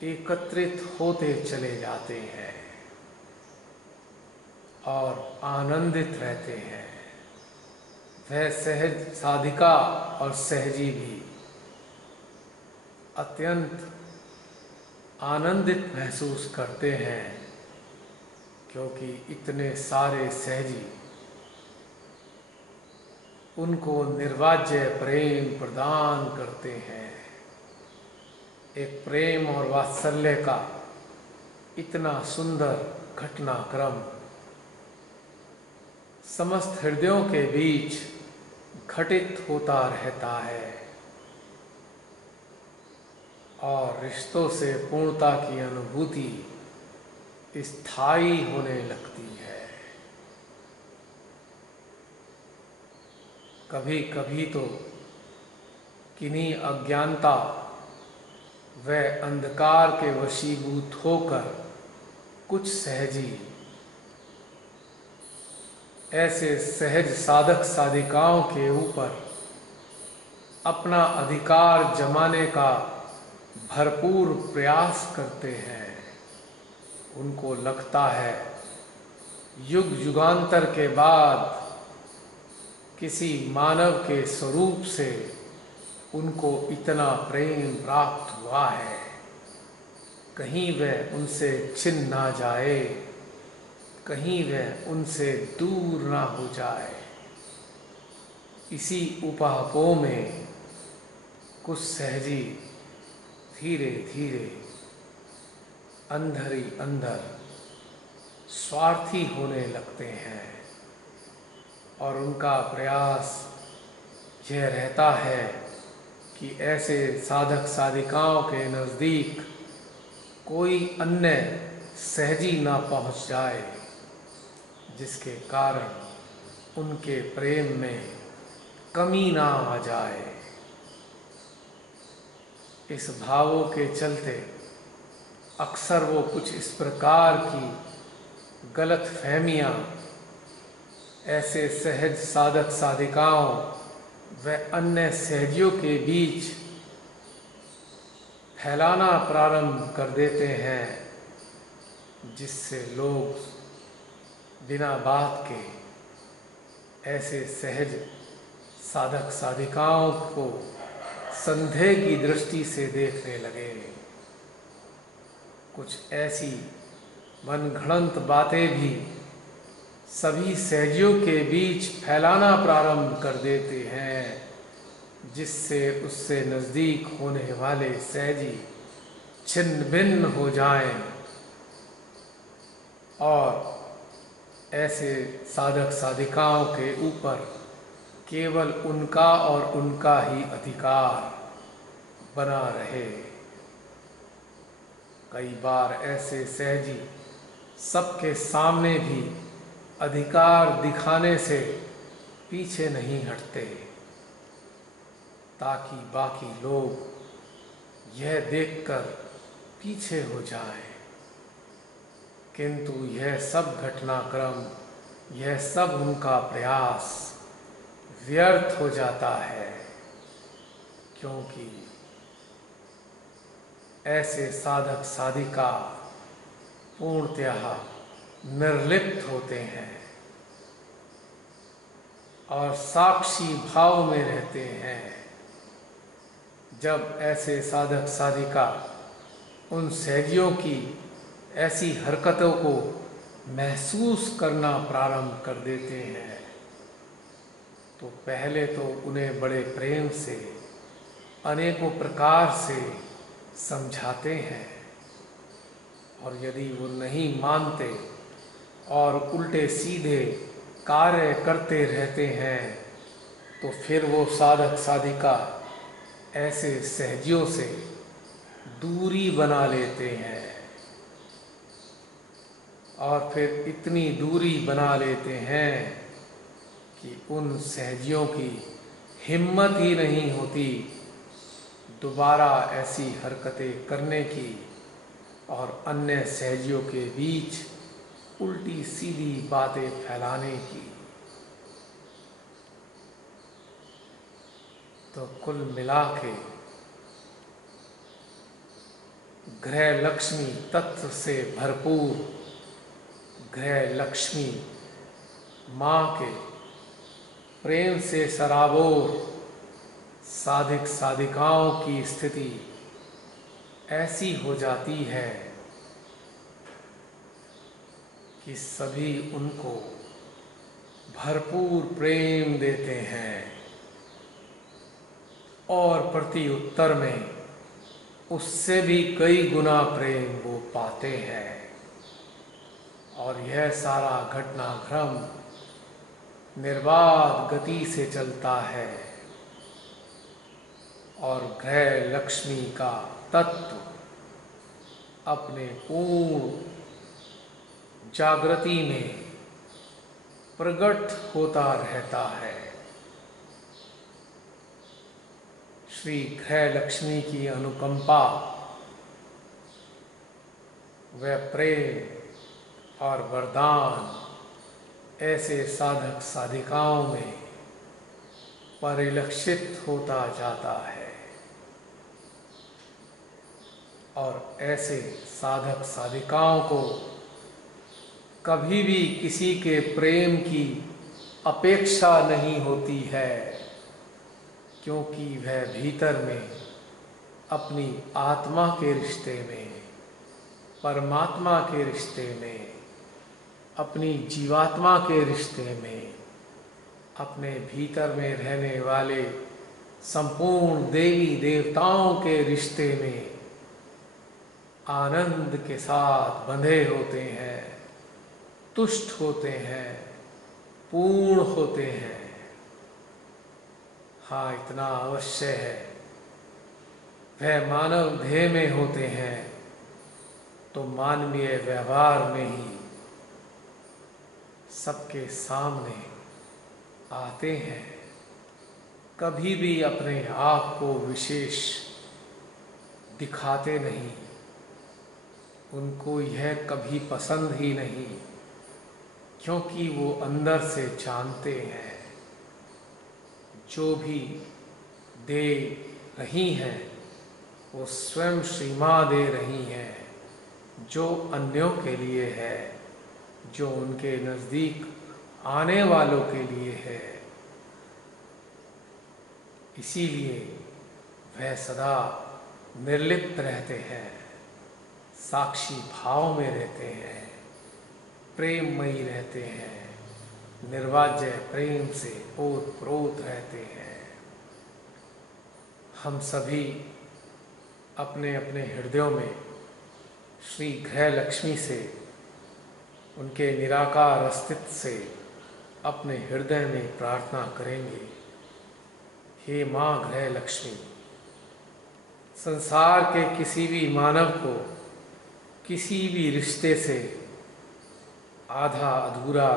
एकत्रित होते चले जाते हैं और आनंदित रहते हैं। वह सहज साधिका और सहजी भी अत्यंत आनंदित महसूस करते हैं, क्योंकि इतने सारे सहजी उनको निर्वाज्य प्रेम प्रदान करते हैं। एक प्रेम और वात्सल्य का इतना सुंदर घटनाक्रम समस्त हृदयों के बीच घटित होता रहता है और रिश्तों से पूर्णता की अनुभूति स्थायी होने लगती है। कभी कभी तो किन्हीं अज्ञानता व अंधकार के वशीभूत होकर कुछ सहजी ऐसे सहज साधक साधिकाओं के ऊपर अपना अधिकार जमाने का भरपूर प्रयास करते हैं। उनको लगता है युग युगांतर के बाद किसी मानव के स्वरूप से उनको इतना प्रेम प्राप्त हुआ है, कहीं वह उनसे छिन ना जाए, कहीं वह उनसे दूर ना हो जाए। इसी उपापों में कुछ सहजी धीरे धीरे अंदर ही अंदर स्वार्थी होने लगते हैं और उनका प्रयास यह रहता है कि ऐसे साधक साधिकाओं के नज़दीक कोई अन्य सहजी ना पहुंच जाए, जिसके कारण उनके प्रेम में कमी ना आ जाए। इस भावों के चलते अक्सर वो कुछ इस प्रकार की गलत फहमियाँ ऐसे सहज साधक साधिकाओं व अन्य सहजियों के बीच फैलाना प्रारंभ कर देते हैं, जिससे लोग बिना बात के ऐसे सहज साधक साधिकाओं को संदेह की दृष्टि से देखने लगे। कुछ ऐसी मनगढ़ंत बातें भी सभी सहजियों के बीच फैलाना प्रारंभ कर देते हैं, जिससे उससे नज़दीक होने वाले सहजी छिन्न भिन्न हो जाएं और ऐसे साधक साधिकाओं के ऊपर केवल उनका और उनका ही अधिकार बना रहे। कई बार ऐसे सहजी सबके सामने भी अधिकार दिखाने से पीछे नहीं हटते, ताकि बाकी लोग यह देखकर पीछे हो जाएं। किंतु यह सब घटनाक्रम, यह सब उनका प्रयास व्यर्थ हो जाता है, क्योंकि ऐसे साधक साधिका पूर्णतः निर्लिप्त होते हैं और साक्षी भाव में रहते हैं। जब ऐसे साधक साधिका उन सहजियों की ऐसी हरकतों को महसूस करना प्रारंभ कर देते हैं, तो पहले तो उन्हें बड़े प्रेम से अनेकों प्रकार से समझाते हैं, और यदि वो नहीं मानते और उल्टे सीधे कार्य करते रहते हैं, तो फिर वो साधक साधिका ऐसे सहजियों से दूरी बना लेते हैं और फिर इतनी दूरी बना लेते हैं कि उन सहजियों की हिम्मत ही नहीं होती दोबारा ऐसी हरकतें करने की और अन्य सहजियों के बीच उल्टी सीधी बातें फैलाने की। तो कुल मिला के गृह लक्ष्मी तत्व से भरपूर गृह लक्ष्मी माँ के प्रेम से सराबोर साधिक साधिकाओं की स्थिति ऐसी हो जाती है कि सभी उनको भरपूर प्रेम देते हैं और प्रति उत्तर में उससे भी कई गुना प्रेम वो पाते हैं। और यह सारा घटनाक्रम निर्बाध गति से चलता है और गृह लक्ष्मी का तत्व अपने पूर्ण जागृति में प्रकट होता रहता है। श्री गृह लक्ष्मी की अनुकंपा व प्रेम और वरदान ऐसे साधक साधिकाओं में परिलक्षित होता जाता है और ऐसे साधक साधिकाओं को कभी भी किसी के प्रेम की अपेक्षा नहीं होती है, क्योंकि वह भीतर में अपनी आत्मा के रिश्ते में, परमात्मा के रिश्ते में, अपनी जीवात्मा के रिश्ते में, अपने भीतर में रहने वाले संपूर्ण देवी देवताओं के रिश्ते में आनंद के साथ बंधे होते हैं, तुष्ट होते हैं, पूर्ण होते हैं। हाँ, इतना अवश्य है, वह मानव देह में होते हैं तो मानवीय व्यवहार में ही सबके सामने आते हैं। कभी भी अपने आप को विशेष दिखाते नहीं, उनको यह कभी पसंद ही नहीं, क्योंकि वो अंदर से जानते हैं जो भी दे रही हैं वो स्वयं श्री माँ दे रही हैं, जो अन्यों के लिए है, जो उनके नज़दीक आने वालों के लिए है। इसीलिए वह सदा निर्लिप्त रहते हैं, साक्षी भाव में रहते हैं, प्रेममयी रहते हैं, निर्वाज्य प्रेम से ओतप्रोत रहते हैं। हम सभी अपने अपने हृदयों में श्री गृह लक्ष्मी से, उनके निराकार अस्तित्व से अपने हृदय में प्रार्थना करेंगे, हे माँ गृह लक्ष्मी, संसार के किसी भी मानव को किसी भी रिश्ते से आधा अधूरा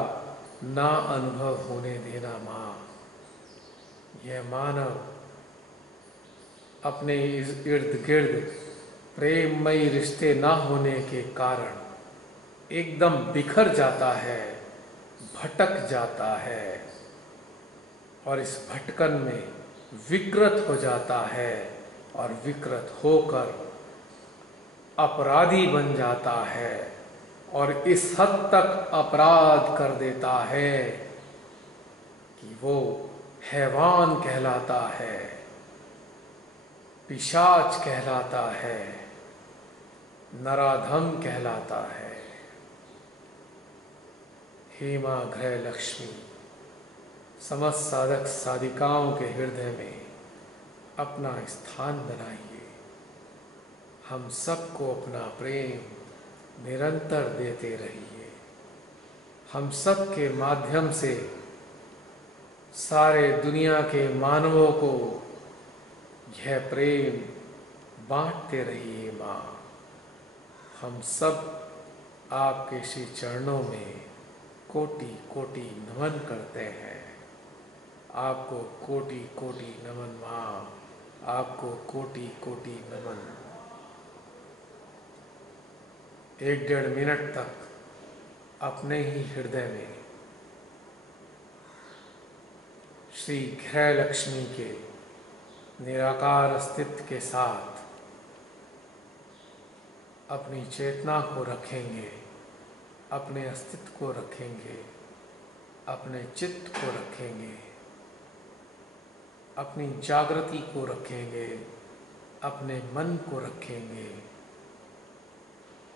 ना अनुभव होने देना माँ। यह मानव अपने इर्द गिर्द प्रेममयी रिश्ते ना होने के कारण एकदम बिखर जाता है, भटक जाता है और इस भटकन में विकृत हो जाता है और विकृत होकर अपराधी बन जाता है और इस हद तक अपराध कर देता है कि वो हैवान कहलाता है, पिशाच कहलाता है, नराधम कहलाता है। हे माँ गृह लक्ष्मी, समस्त साधक साधिकाओं के हृदय में अपना स्थान बनाइए। हम सबको अपना प्रेम निरंतर देते रहिए। हम सब के माध्यम से सारे दुनिया के मानवों को यह प्रेम बांटते रहिए माँ। हम सब आपके श्री चरणों में कोटि कोटि नमन करते हैं। आपको कोटि कोटि नमन माँ, आपको कोटि कोटि नमन। 1-1.5 मिनट तक अपने ही हृदय में श्री गृह लक्ष्मी के निराकार अस्तित्व के साथ अपनी चेतना को रखेंगे, अपने अस्तित्व को रखेंगे, अपने चित्त को रखेंगे, अपनी जागृति को रखेंगे, अपने मन को रखेंगे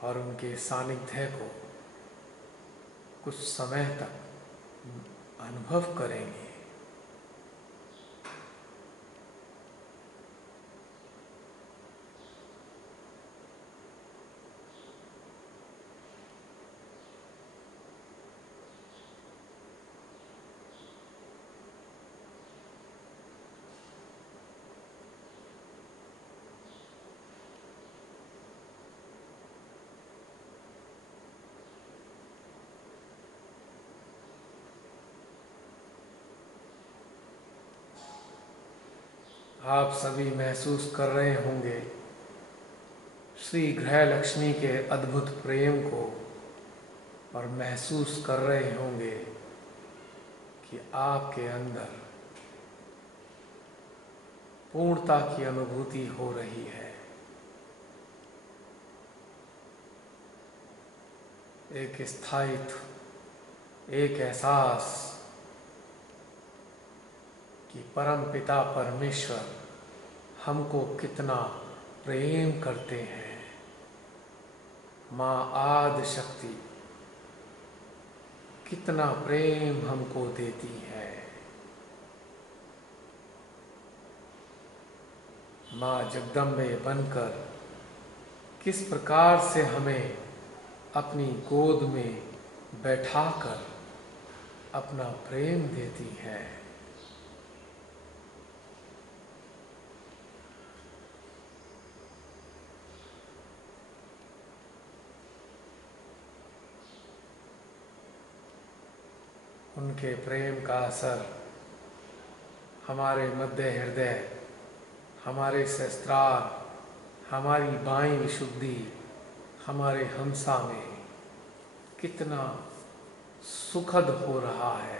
और उनके सानिध्य को कुछ समय तक अनुभव करेंगे। आप सभी महसूस कर रहे होंगे श्री गृह लक्ष्मी के अद्भुत प्रेम को और महसूस कर रहे होंगे कि आपके अंदर पूर्णता की अनुभूति हो रही है। एक स्थायित्व, एक एहसास कि परम पिता परमेश्वर हमको कितना प्रेम करते हैं। माँ आदि शक्ति कितना प्रेम हमको देती है। माँ जगदम्बे बनकर किस प्रकार से हमें अपनी गोद में बैठाकर अपना प्रेम देती है। उनके प्रेम का असर हमारे मध्य हृदय, हमारे सहस्त्रार, हमारी बाईं विशुद्धि, हमारे हंसा में कितना सुखद हो रहा है।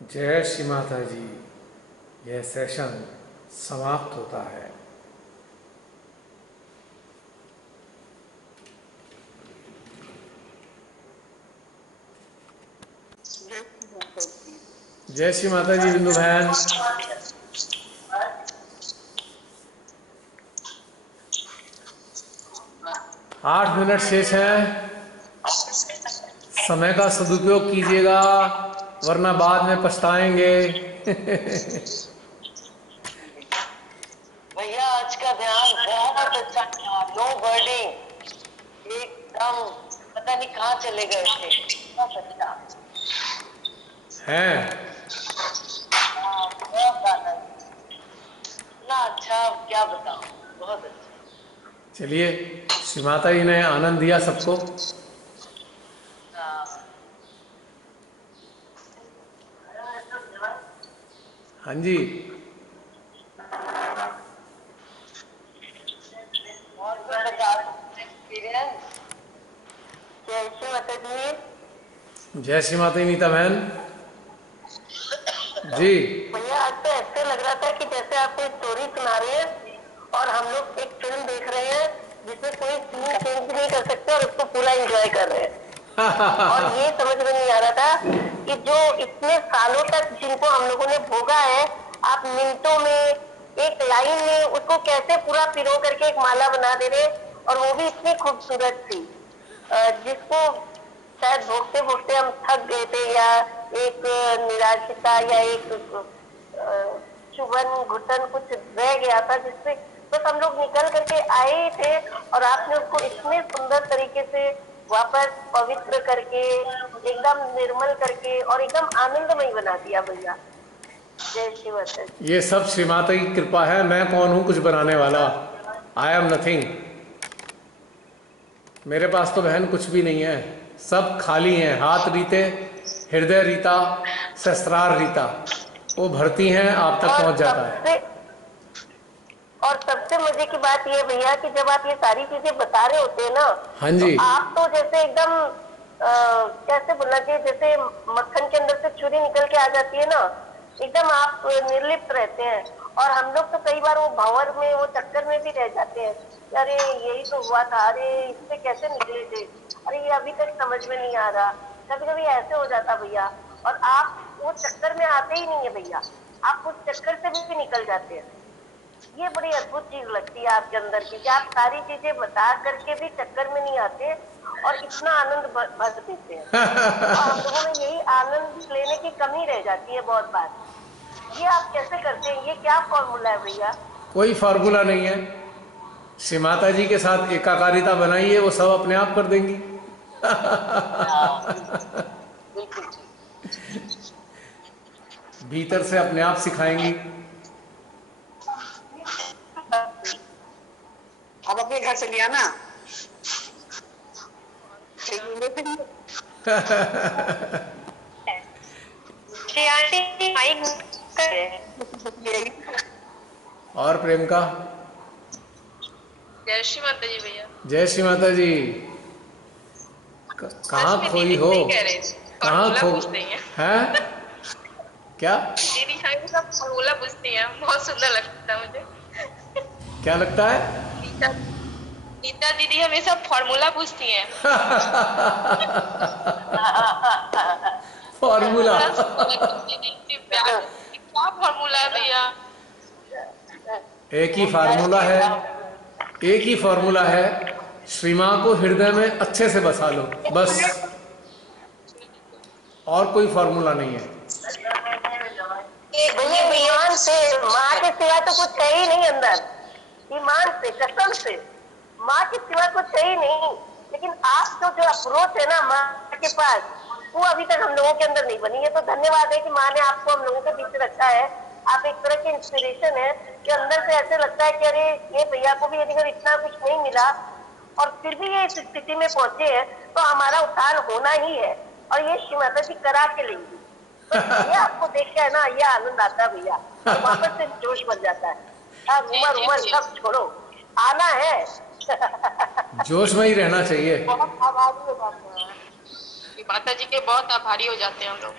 जय श्री माता जी। यह सेशन समाप्त होता है। जय श्री माता जी बिंदु बहन। 8 मिनट शेष है, समय का सदुपयोग कीजिएगा वरना बाद में पछताएंगे। भैया आज का ध्यान बहुत अच्छा था, नो बर्डिंग, एकदम पता नहीं कहाँ चले गए थे, बहुत अच्छा है। बहुत आनंद, इतना अच्छा क्या बताऊं, बहुत अच्छा। चलिए, श्री माता जी ने आनंद दिया सबको। हाँ जी। और कोई बता एक्सपीरियंस? जय श्री माता जी। जय श्री माता जी नीता बहन जी। भैया आज तो ऐसे लग रहा था कि जैसे आप कोई स्टोरी सुना रहे हैं और हम लोग एक फिल्म देख रहे हैं जिसमें कोई सीन चेंज नहीं कर सकते और उसको पूरा एंजॉय कर रहे हैं। और ये समझ में नहीं आ रहा था कि जो इतने सालों तक जिनको हम लोगों ने भोगा है, आप मिनटों में एक लाइन में उसको कैसे पूरा पिरो करके एक माला बना दे रहे, और वो भी इतनी खूबसूरत थी जिसको शायद भोगते भोगते हम थक गए थे, या एक निराशता या एक चुभन घुटन कुछ रह गया था, जिससे बस हम लोग निकल करके आए ही थे, और आपने उसको इतने सुंदर तरीके से वापस पवित्र करके, एकदम निर्मल करके और एकदम आनंदमय बना दिया भैया। जय श्री माता जी। ये सब श्री माता की कृपा है। मैं कौन हूँ कुछ बनाने वाला? I am nothing. मेरे पास तो बहन कुछ भी नहीं है, सब खाली हैं। हाथ रीते, हृदय रीता, सहस्त्रार रीता, वो भरती हैं, आप तक पहुंच जाता है। और सबसे मजे की बात ये भैया कि जब आप ये सारी चीजें बता रहे होते हैं ना, हाँ जी, तो आप तो जैसे एकदम कैसे बोलना चाहिए, जैसे मक्खन के अंदर से छुरी निकल के आ जाती है ना, एकदम आप निर्लिप्त रहते हैं। और हम लोग तो कई बार वो भंवर में, वो चक्कर में भी रह जाते हैं, अरे यही तो हुआ था, अरे इससे कैसे निकले थे, अरे ये अभी तक समझ में नहीं आ रहा। कभी कभी ऐसे हो जाता भैया, और आप वो चक्कर में आते ही नहीं है भैया, आप उस चक्कर से भी निकल जाते हैं। ये बड़ी अद्भुत चीज लगती है आपके अंदर की, कि आप सारी चीजें बता करके भी चक्कर में नहीं आते और इतना आनंद भर देते हैं। और हम लोगों में यही आनंद लेने की कमी रह जाती है बहुत बार। ये आप कैसे करते हैं? ये क्या फॉर्मूला है भैया? कोई फार्मूला नहीं है। श्री माता जी के साथ एकाकारिता बनाइए, वो सब अपने आप कर देंगी। बिल्कुल। भीतर से अपने आप सिखाएंगी। अब अपने घर से लिया ना। और प्रेम का जय श्री माता जी भैया। जय श्री माता जी। कहाँ खोई हो? कहाँ खो हैं? क्या दीदी सब फॉर्मूला पूछती हैं, बहुत सुंदर लगता है मुझे। क्या लगता है? नीता दीदी हमेशा फॉर्मूला पूछती हैं। फॉर्मूला? क्या फॉर्मूला है भैया? एक ही फार्मूला है, एक ही फॉर्मूला है। श्री माँ को हृदय में अच्छे से बसा लो, बस। और कोई फॉर्मूला नहीं है। ईमान से, माँ के सिवा तो कुछ है ही नहीं अंदर। ईमान से, कसम से, माँ के सिवा कुछ है ही नहीं। लेकिन आप जो अप्रोच है ना माँ के पास, वो अभी तक हम लोगों के अंदर नहीं बनी है। तो धन्यवाद है कि माँ ने आपको हम लोगों के बीच रखा है। आप एक तरह की इंस्पिरेशन है कि अंदर से ऐसे लगता है कि अरे ये भैया को भी यदि इतना कुछ नहीं मिला और फिर भी ये इस स्थिति में पहुंचे हैं, तो हमारा उत्थान होना ही है, और ये श्री माता जी करा के लेंगी। तो ये आपको देख के है ना, ये आनंद आता है भैया, तो वापस से जोश बन जाता है। उमर सब छोड़ो, आना है। जोश में ही रहना चाहिए। बहुत आभारी हो जाते हैं माता जी के, बहुत आभारी हो जाते हैं हम लोग।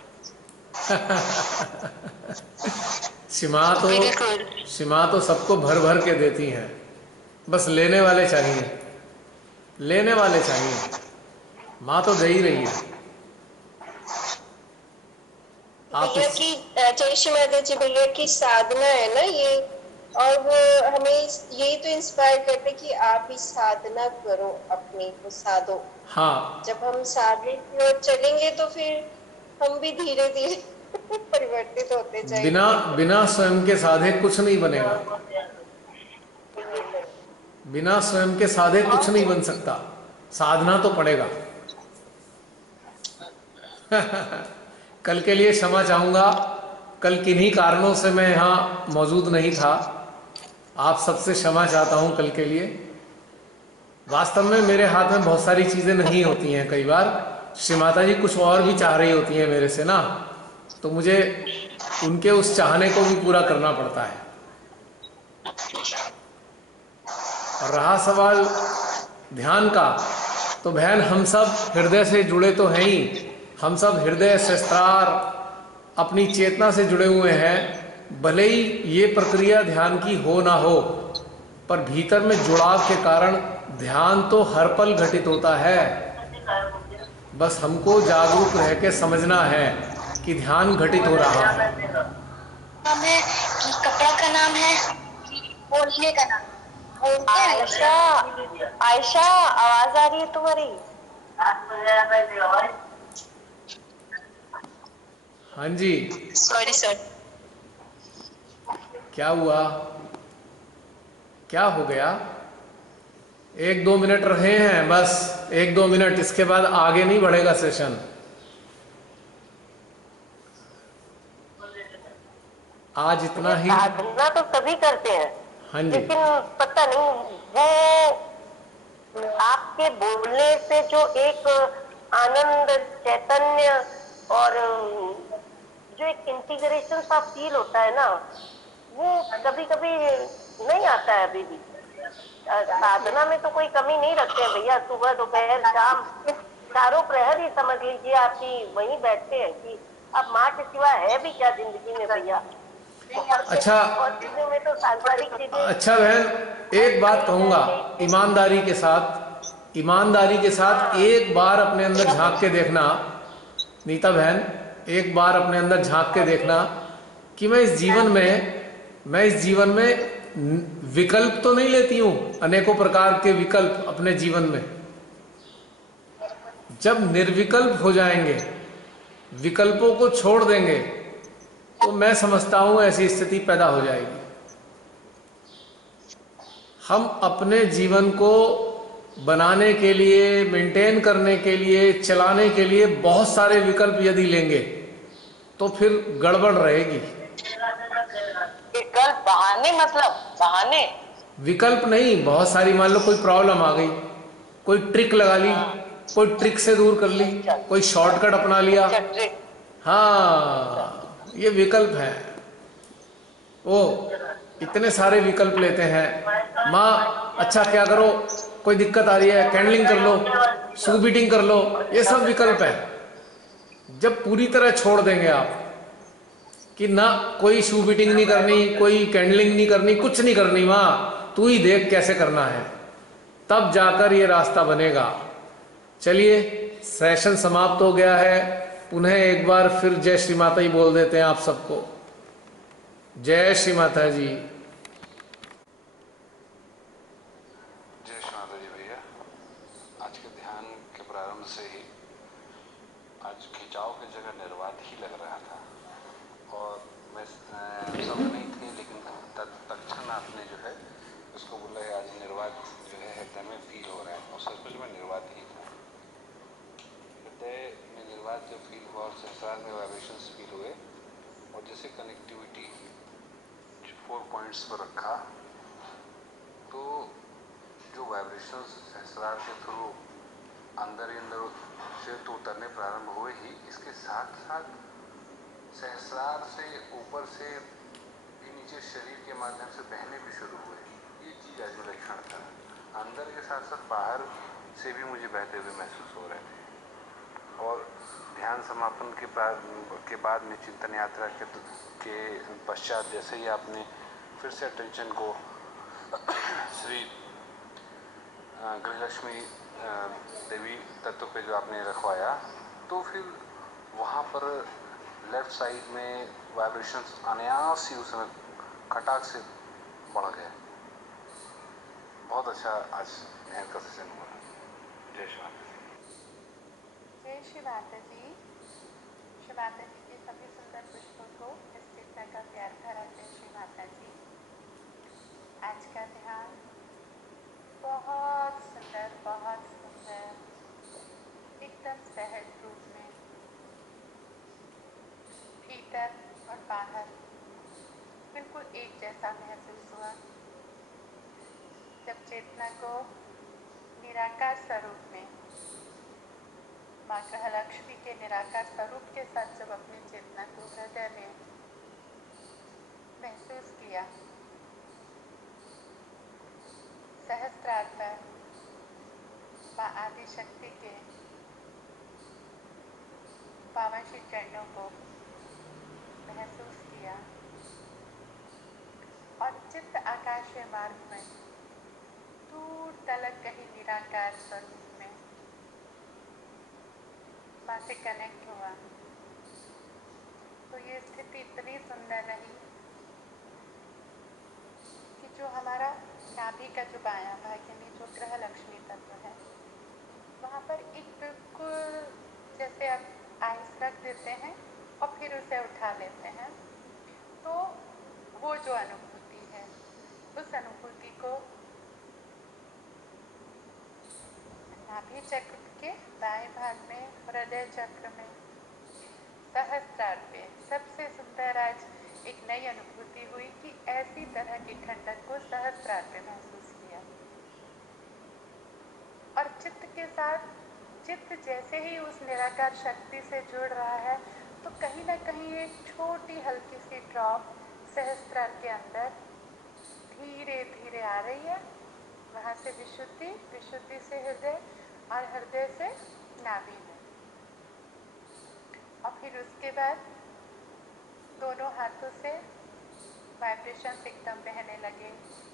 सीमा तो सबको भर भर के देती हैं, बस लेने वाले चाहिए, लेने वाले चाहिए। माँ तो दे ही रही है। भैया की जय श्री माता जी भैया की साधना है ना ये, और वो हमें यही तो इंस्पायर करते कि आप भी साधना करो, अपनी को साधो। हाँ, जब हम साधने की ओर चलेंगे तो फिर हम भी धीरे धीरे परिवर्तित होते जाएंगे। बिना स्वयं के साधे कुछ नहीं बनेगा। बिना स्वयं के साधे कुछ नहीं बन सकता। साधना तो पड़ेगा। कल के लिए क्षमा चाहूंगा, कल किन्हीं कारणों से मैं यहाँ मौजूद नहीं था। आप सबसे क्षमा चाहता हूँ कल के लिए। वास्तव में मेरे हाथ में बहुत सारी चीज़ें नहीं होती हैं। कई बार श्री माता जी कुछ और भी चाह रही होती हैं मेरे से ना, तो मुझे उनके उस चाहने को भी पूरा करना पड़ता है। और रहा सवाल ध्यान का, तो बहन हम सब हृदय से जुड़े तो हैं ही। हम सब हृदय सहस्त्रार अपनी चेतना से जुड़े हुए हैं। भले ही ये प्रक्रिया ध्यान की हो ना हो, पर भीतर में जुड़ाव के कारण ध्यान तो हर पल घटित होता है। बस हमको जागरूक रह के समझना है कि ध्यान घटित हो रहा है। हमें कपड़ा का नाम है, बोलने का नाम। आयशा, आयशा आवाज आ रही है तुम्हारी? हाँ जी, सॉरी सर। क्या हुआ? क्या हो गया? 1-2 मिनट रहे हैं बस, 1-2 मिनट, इसके बाद आगे नहीं बढ़ेगा सेशन। आज इतना ही। साधना तो सभी करते हैं, हाँ जी। लेकिन पता नहीं वो आपके बोलने से जो एक आनंद, चैतन्य और जो एक इंटीग्रेशन सा फील होता है ना, वो कभी कभी नहीं आता है अभी भी। साधना में तो कोई कमी नहीं रखते हैं भैया, सुबह दोपहर शाम चारों प्रहर ही समझ लीजिए आपकी वहीं बैठते हैं कि अब माँ के सिवा है भी क्या जिंदगी में भैया। अच्छा। और चीजों में तो सांसारिक चीजें। अच्छा बहन, एक बात कहूंगा, ईमानदारी के साथ, ईमानदारी के साथ एक बार अपने अंदर झांक के देखना नीता बहन, एक बार अपने अंदर झांक के देखना कि मैं इस जीवन में विकल्प तो नहीं लेती हूं, अनेकों प्रकार के विकल्प अपने जीवन में। जब निर्विकल्प हो जाएंगे, विकल्पों को छोड़ देंगे, तो मैं समझता हूं ऐसी स्थिति पैदा हो जाएगी। हम अपने जीवन को बनाने के लिए, मेंटेन करने के लिए, चलाने के लिए बहुत सारे विकल्प यदि लेंगे तो फिर गड़बड़ रहेगी। विकल्प बहाने, मतलब बहाने, विकल्प नहीं, बहुत सारी, मान लो कोई प्रॉब्लम आ गई, कोई ट्रिक लगा ली, कोई ट्रिक से दूर कर ली, कोई शॉर्टकट अपना लिया। हाँ, ये विकल्प है। वो इतने सारे विकल्प लेते हैं। माँ अच्छा क्या करो, कोई दिक्कत आ रही है, कैंडलिंग कर लो, शू बीटिंग कर लो, ये सब विकल्प है। जब पूरी तरह छोड़ देंगे आप कि ना कोई शू बीटिंग नहीं करनी, कोई कैंडलिंग नहीं करनी, कुछ नहीं करनी, माँ तू ही देख कैसे करना है, तब जाकर ये रास्ता बनेगा। चलिए, सेशन समाप्त हो गया है। पुनः एक बार फिर जय श्री माता ही बोल देते हैं आप सबको। जय श्री माता जी। जय श्री माता जी भैया। आज के ध्यान के प्रारंभ से ही आज खिंचाव की जगह निर्वात ही लग रहा था, और मैं सब नहीं थे, लेकिन तत्क्षणात ने जो है उसको बोला है आज निर्वात जो है हृदय में फील हो रहा है, और सचमुच में निर्वात ही था। हृदय में निर्वात जो फील हुआ और सहस्रार में वाइब्रेशंस फील हुए, और जैसे कनेक्टिविटी 4 पॉइंट्स पर रखा, तो जो वाइब्रेशंस सहस्रार के थ्रू अंदर ही अंदर से तो उतरने प्रारंभ हुए ही, इसके साथ साथ सहस्रार से ऊपर से भी नीचे शरीर के माध्यम से बहने भी शुरू हुए। ये चीज़ आज विलक्षण था। अंदर के साथ साथ बाहर से भी मुझे बहते हुए महसूस हो रहे थे। और ध्यान समापन के बाद में चिंतन यात्रा के पश्चात जैसे ही आपने फिर से अटेंशन को श्री गृहलक्ष्मी देवी तत्व पे जो आपने रखवाया, तो फिर वहाँ पर लेफ्ट साइड में वाइब्रेशंस अनायास ही उसमें खटाक से बढ़ गए। बहुत अच्छा आज ध्यान का सेशन हुआ। जय श्री माता जी। जय श्री माता जी। श्री माता जी के सभी सुंदर पुष्पों को इस चिंता का प्यार भरा जय श्री माता जी। आज का ध्यान बहुत सुंदर, एकदम सहज रूप में भीतर और बाहर बिल्कुल एक जैसा महसूस हुआ। जब चेतना को निराकार स्वरूप में, माँ गृहलक्ष्मी के निराकार स्वरूप के साथ जब अपनी चेतना को हृदय में महसूस किया, सहस्त्रार पर माँ आदि शक्ति के पावन श्री चरणों को महसूस किया, और चित्त आकाशीय मार्ग में दूर तलक कहीं निराकार स्वरूप में माँ से कनेक्ट हुआ, तो ये स्थिति इतनी सुंदर रही कि जो हमारा नाभि का जो बायां भाग यानी जो गृहलक्ष्मी तत्व है, वहाँ पर एक बिल्कुल जैसे आप आइस रख देते हैं और फिर उसे उठा लेते हैं, तो वो जो अनुभूति है, उस अनुभूति को नाभि चक्र के दाएं भाग में, हृदय चक्र में, सहस्त्रार पे सबसे सुंदर आज एक नई अनुभूति हुई कि ऐसी तरह की ठंडक को सहस्त्रार पे महसूस किया। और चित्त के साथ, चित्त जैसे ही उस निराकार शक्ति से जुड़ रहा है तो कहीं ना कहीं एक छोटी हल्की सी ड्रॉप सहस्त्रार के अंदर धीरे धीरे आ रही है। वहाँ से विशुद्धि, विशुद्धि से हृदय और हृदय से नाभि में। और फिर उसके बाद दोनों हाथों से वाइब्रेशंस एकदम बहने लगे,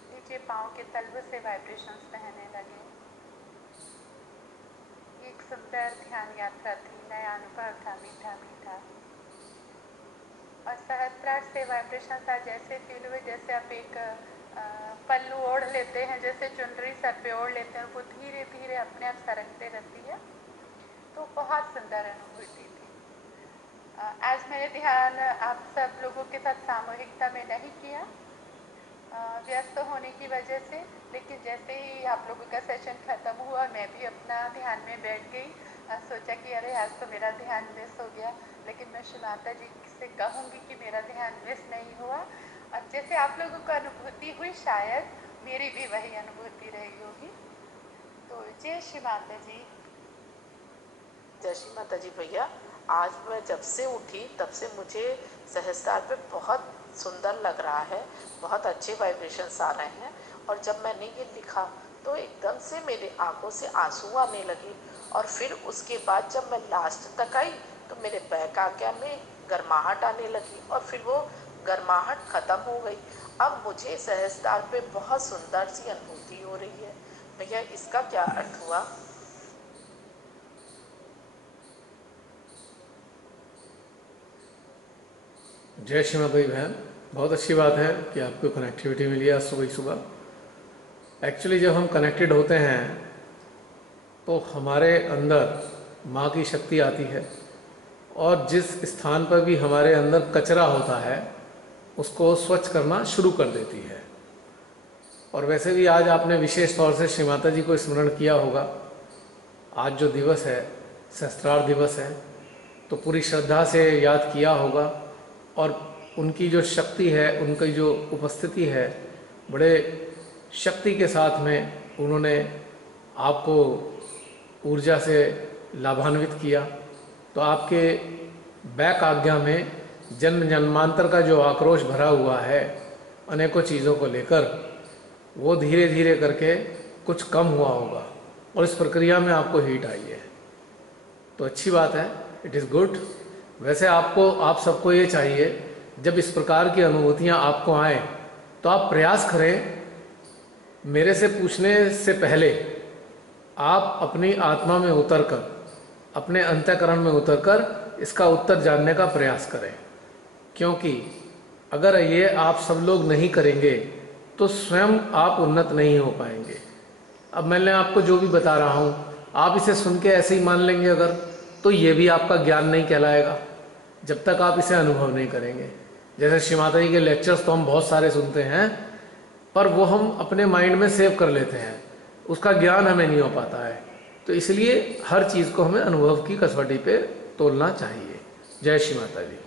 नीचे पाँव के तलवे से वाइब्रेशंस बहने लगे। एक सुंदर ध्यान यात्रा थी, नया अनुभव था, मीठा मीठा। और सहस्त्रार से वाइब्रेशंस आज ऐसे फील हुए जैसे आप एक पल्लू ओढ़ लेते हैं, जैसे चुनरी सर पे ओढ़ लेते हैं, वो धीरे धीरे अपने आप सरकते रहती है। तो बहुत सुंदर अनुभूति थी। आज मैंने ध्यान आप सब लोगों के साथ सामूहिकता में नहीं किया, व्यस्त होने की वजह से, लेकिन जैसे ही आप लोगों का सेशन खत्म हुआ मैं भी अपना ध्यान में बैठ गई। सोचा कि अरे आज तो मेरा ध्यान मिस हो गया, लेकिन मैं श्री माता जी से कहूँगी कि मेरा ध्यान मिस नहीं हुआ। और जैसे आप लोगों को अनुभूति हुई, शायद मेरी भी वही अनुभूति रही होगी। तो जय श्री माता जी। जय श्री माता जी भैया। आज मैं जब से उठी तब से मुझे सहस्त्रार पे बहुत सुंदर लग रहा है, बहुत अच्छे वाइब्रेशंस आ रहे हैं। और जब मैंने ये लिखा तो एकदम से मेरे आंखों से आंसू आने लगे। और फिर उसके बाद जब मैं लास्ट तक आई तो मेरे बैक आज्ञा में गर्माहट आने लगी और फिर वो गर्माहट ख़त्म हो गई। अब मुझे सहस्त्रार पे बहुत सुंदर सी अनुभूति हो रही है। भैया इसका क्या अर्थ हुआ? जय श्री माता जी बहन, बहुत अच्छी बात है कि आपको कनेक्टिविटी मिली आज सुबह सुबह। एक्चुअली जब हम कनेक्टेड होते हैं तो हमारे अंदर माँ की शक्ति आती है और जिस स्थान पर भी हमारे अंदर कचरा होता है उसको स्वच्छ करना शुरू कर देती है। और वैसे भी आज आपने विशेष तौर से श्री माता जी को स्मरण किया होगा। आज जो दिवस है सहस्त्रार दिवस है, तो पूरी श्रद्धा से याद किया होगा और उनकी जो शक्ति है, उनकी जो उपस्थिति है, बड़े शक्ति के साथ में उन्होंने आपको ऊर्जा से लाभान्वित किया। तो आपके बैक आज्ञा में जन्म जन्मांतर का जो आक्रोश भरा हुआ है अनेकों चीज़ों को लेकर, वो धीरे धीरे करके कुछ कम हुआ होगा और इस प्रक्रिया में आपको हीट आई है। तो अच्छी बात है, इट इज़ गुड। वैसे आप सबको ये चाहिए, जब इस प्रकार की अनुभूतियाँ आपको आएँ तो आप प्रयास करें, मेरे से पूछने से पहले आप अपनी आत्मा में उतरकर, अपने अंतःकरण में उतरकर इसका उत्तर जानने का प्रयास करें। क्योंकि अगर ये आप सब लोग नहीं करेंगे तो स्वयं आप उन्नत नहीं हो पाएंगे। अब मैंने आपको जो भी बता रहा हूँ, आप इसे सुन के ऐसे ही मान लेंगे अगर, तो ये भी आपका ज्ञान नहीं कहलाएगा जब तक आप इसे अनुभव नहीं करेंगे। जैसे श्री माता जी के लेक्चर्स तो हम बहुत सारे सुनते हैं, पर वो हम अपने माइंड में सेव कर लेते हैं, उसका ज्ञान हमें नहीं हो पाता है। तो इसलिए हर चीज़ को हमें अनुभव की कसौटी पे तोलना चाहिए। जय श्री माता जी।